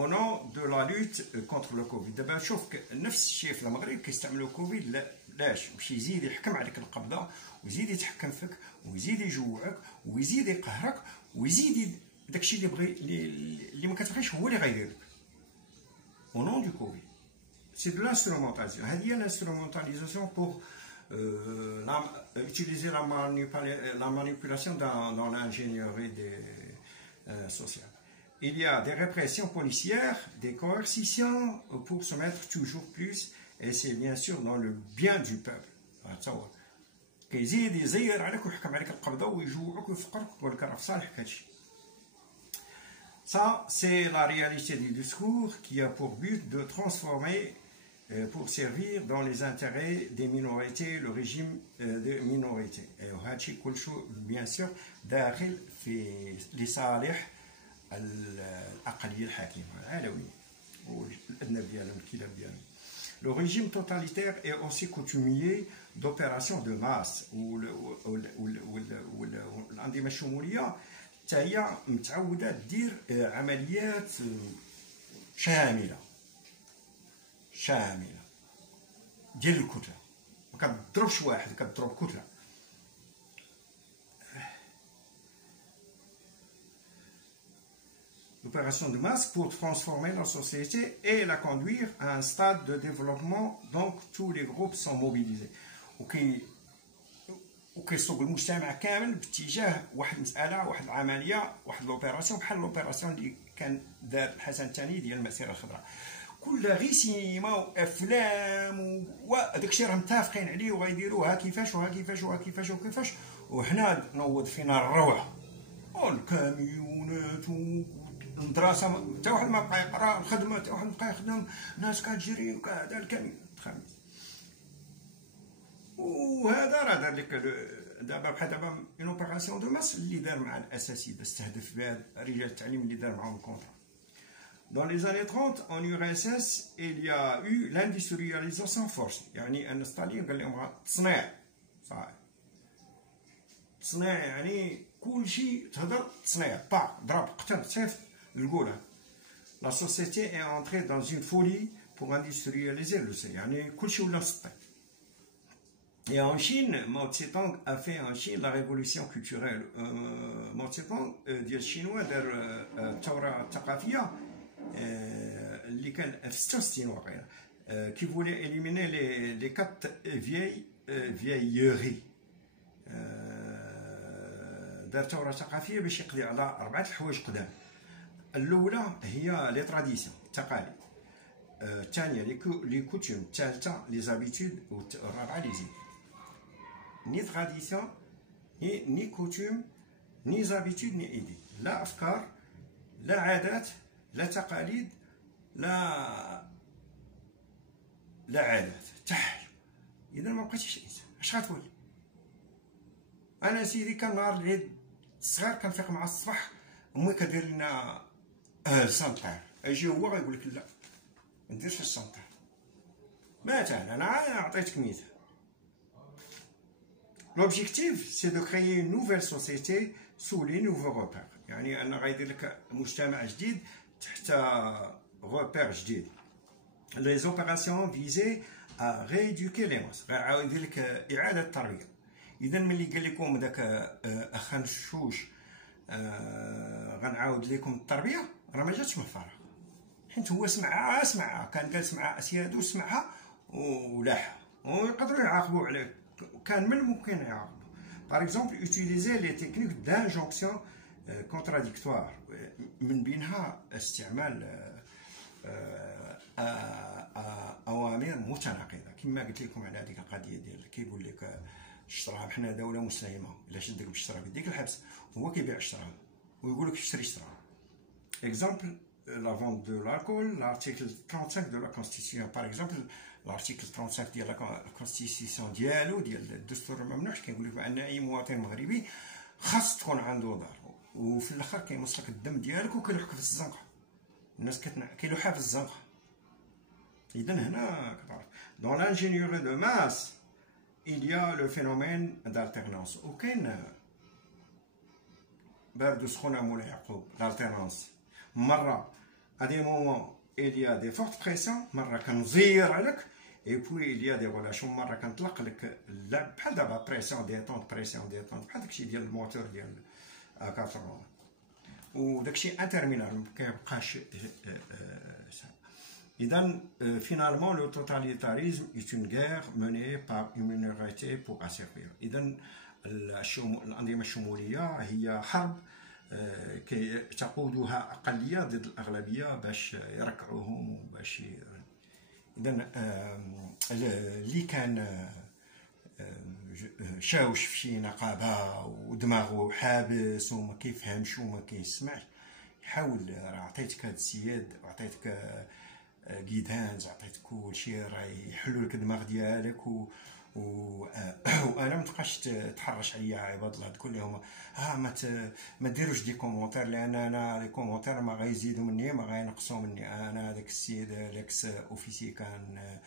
au nom de la lutte contre le Covid. دابا شوف نفس الشيء في المغرب كيستعملوا كوفيد، لاش؟ باش يزيد يحكم عليك القبضه، ويزيد يتحكم فيك، ويزيد يجوعك، ويزيد يقهرك، ويزيد داكشي اللي بغي اللي ما كتبغيش هو اللي غيدير لك. au nom du Covid. C'est de l'instrumentalisation. هذه هي l'instrumentalisation pour utiliser la manipulation dans l'ingénierie sociale. il y a des répressions policières, des coercitions pour se mettre toujours plus, et c'est bien sûr dans le bien du peuple. كيزيد يزير عليك ويحكم عليك القبضه ويجوعك ويفقرك ويقول لك راه في صالحك هادشي. Ça, c'est la réalité du discours qui a pour but de transformer pour servir dans les intérêts des minorités, le régime des minorités. وهذا الشيء كلشو bien sûr داخل في لصالح الأقلية الحاكمة العلوية والأذناب ديالهم الكلاب ديالهم. Le régime totalitaire est aussi coutumier d'opérations de masse والأنظمة الشمولية حتى هي متعودة دير عمليات شاملة ديال الكتلة، ما كتضربش واحد، كتضرب كتلة. L'opération de masse pour transformer la société et la conduire à un stade de développement, donc tous les groupes sont mobilisés. وكيسوق المجتمع كامل باتجاه واحد المسألة، واحد العملية، واحد لوبيراسيون بحال لوبيراسيون اللي كان دار الحسن الثاني ديال المسيرة الخضراء. كلها غير سينما وافلام وهذاك الشيء راه متفقين عليه وغيديروها كيفاش وها كيفاش وها كيفاش وكيفاش، وحنا نوض فينا الروعه والكاميونات والمدرسه حتى واحد ما بقى يقرا، الخدمه حتى واحد ما بقى يخدم، الناس كتجري وكذا الكاميون تخمس. وهذا راه دار لك دابا بحال دابا اون اوبيراسيون دو ماس اللي دار مع الاساتذه استهدف بها رجال التعليم اللي دار معاهم الكونترا. Dans les années 30, en URSS, il y a eu l'industrialisation forcée. يعني أن ستالين قال لهم تصنيع صحيح. تصنيع يعني كل شيء تهضر تصنيع، باع، ضرب، قتل، سيف، القولة. La société est entrée dans une folie pour industrialiser le sel. يعني كل شيء ولا مسطي. Et en Chine, Mao Tse-tung a fait en Chine la révolution culturelle. Mao Tse-tung ديال الشينوا دار الثورة الثقافية. اللي كان في 66 واقيلا كي فولي إليميني لي كات فييغي، دار ثورة ثقافية باش يقضي على 4 الحوايج قدام. الأولى هي لي تراديسيون التقاليد، الثانية لي كوتيوم، الثالثة لي زابيتود، والرابعة لي زيد. ني تراديسيون ني كوتيوم ني زابيتود ني إيدي، لا أفكار لا عادات لا تقاليد لا عادات تحل. اذا ما بقيتيش انسان اش غتولي؟ انا سيدي كان نهار العيد الصغير كنفيق مع الصباح امي كدير لنا سانطار، اجي هو غيقول لك لا ما نديرش السانطار. مثلا انا عطيتك مثال. لوبجيكتيف سي دو كريي اون نوفيل سوسيتي سو لي نوفو روبير، يعني انا غيدير لك مجتمع جديد تحت روبير جديد. لي زوبيراسيون فيزي ا ريدوكي لي ماس، غيعاود يدير لك اعاده التربيه. اذا ملي قال لكم داك اخا نشوش غنعاود لكم التربيه، راه ما جاتش من الفراغ، حيت هو سمعها كان جالس مع اسيادو سمعها ولاحها، ويقدروا يعاقبوا عليه، كان من الممكن يعاقبوا. باغ اكزومبل يوتيليزي لي تكنيك دانجونكسيون كونتراديكتوار، من بينها استعمال اوامر متناقضه، كما قلت لكم على هذيك القضيه ديال كيقول لك الشراب، حنا دوله مسلمه، الا شدك بالشراب يديك الحبس، هو كيبيع الشراب ويقول لك اشتري شراب. اكزومبل لا فونت دو l'alcool، l'article 35 de la constitution. par exemple l'article 35 ديال لا كونستيتيسيون ديالو ديال الدستور الممنوع كيقول لك بان اي مواطن مغربي خاص تكون عنده دار، وفي الاخر كيمصلك الدم ديالك وكيلوحك في الزنقه، الناس كيلوحها في الزنقه. اذا هنا كتعرف dans l'ingénierie de masse il y a le phénomène d'alternance. وكاين بارد وسخونه مولاي يعقوب، l'alternance مره à des moments il y a des fortes pressions، مره كنزير عليك، et puis il y a des relations مرة كنطلق لك اللعب بحال دابا بريسيون ديتونت بحال داكشي ديال الموتور ديال 80، وداكشي انترمينال ما كيبقاش. إذا finalement le totalitarisme est une guerre menée par une minorité pour asservir. إذا الأنظمة الشمولية هي حرب كي تقودها اقليه ضد الاغلبيه باش يركعوهم وباش اذا اللي كان شاوش في شي نقابه ودماغه حابس وما كيفهمش وما كيسمعش، يحاول. راه عطيتك هاد السياد وعطيتك كيدانز، عطيتك كلشي راه يحلوا لك الدماغ ديالك وانا ما تبقاش تحرش عليا عباد الله تقول لهم ما ديروش دي كومونتير، لان انا لي كومونتير ما غيزيدوا مني ما غينقصوا مني. انا هذاك السيد ليكس اوفيسي كان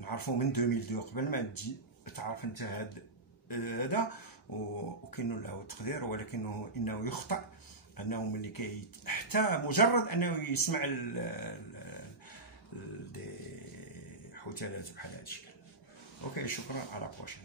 نعرفو من 2002 قبل ما تجي تعرف انت هذا وكاين له التقدير، ولكنه انه يخطئ انه ملي حتى مجرد انه يسمع دي حثالات بحال هذا الشكل. اوكي، شكرا، على بروشين.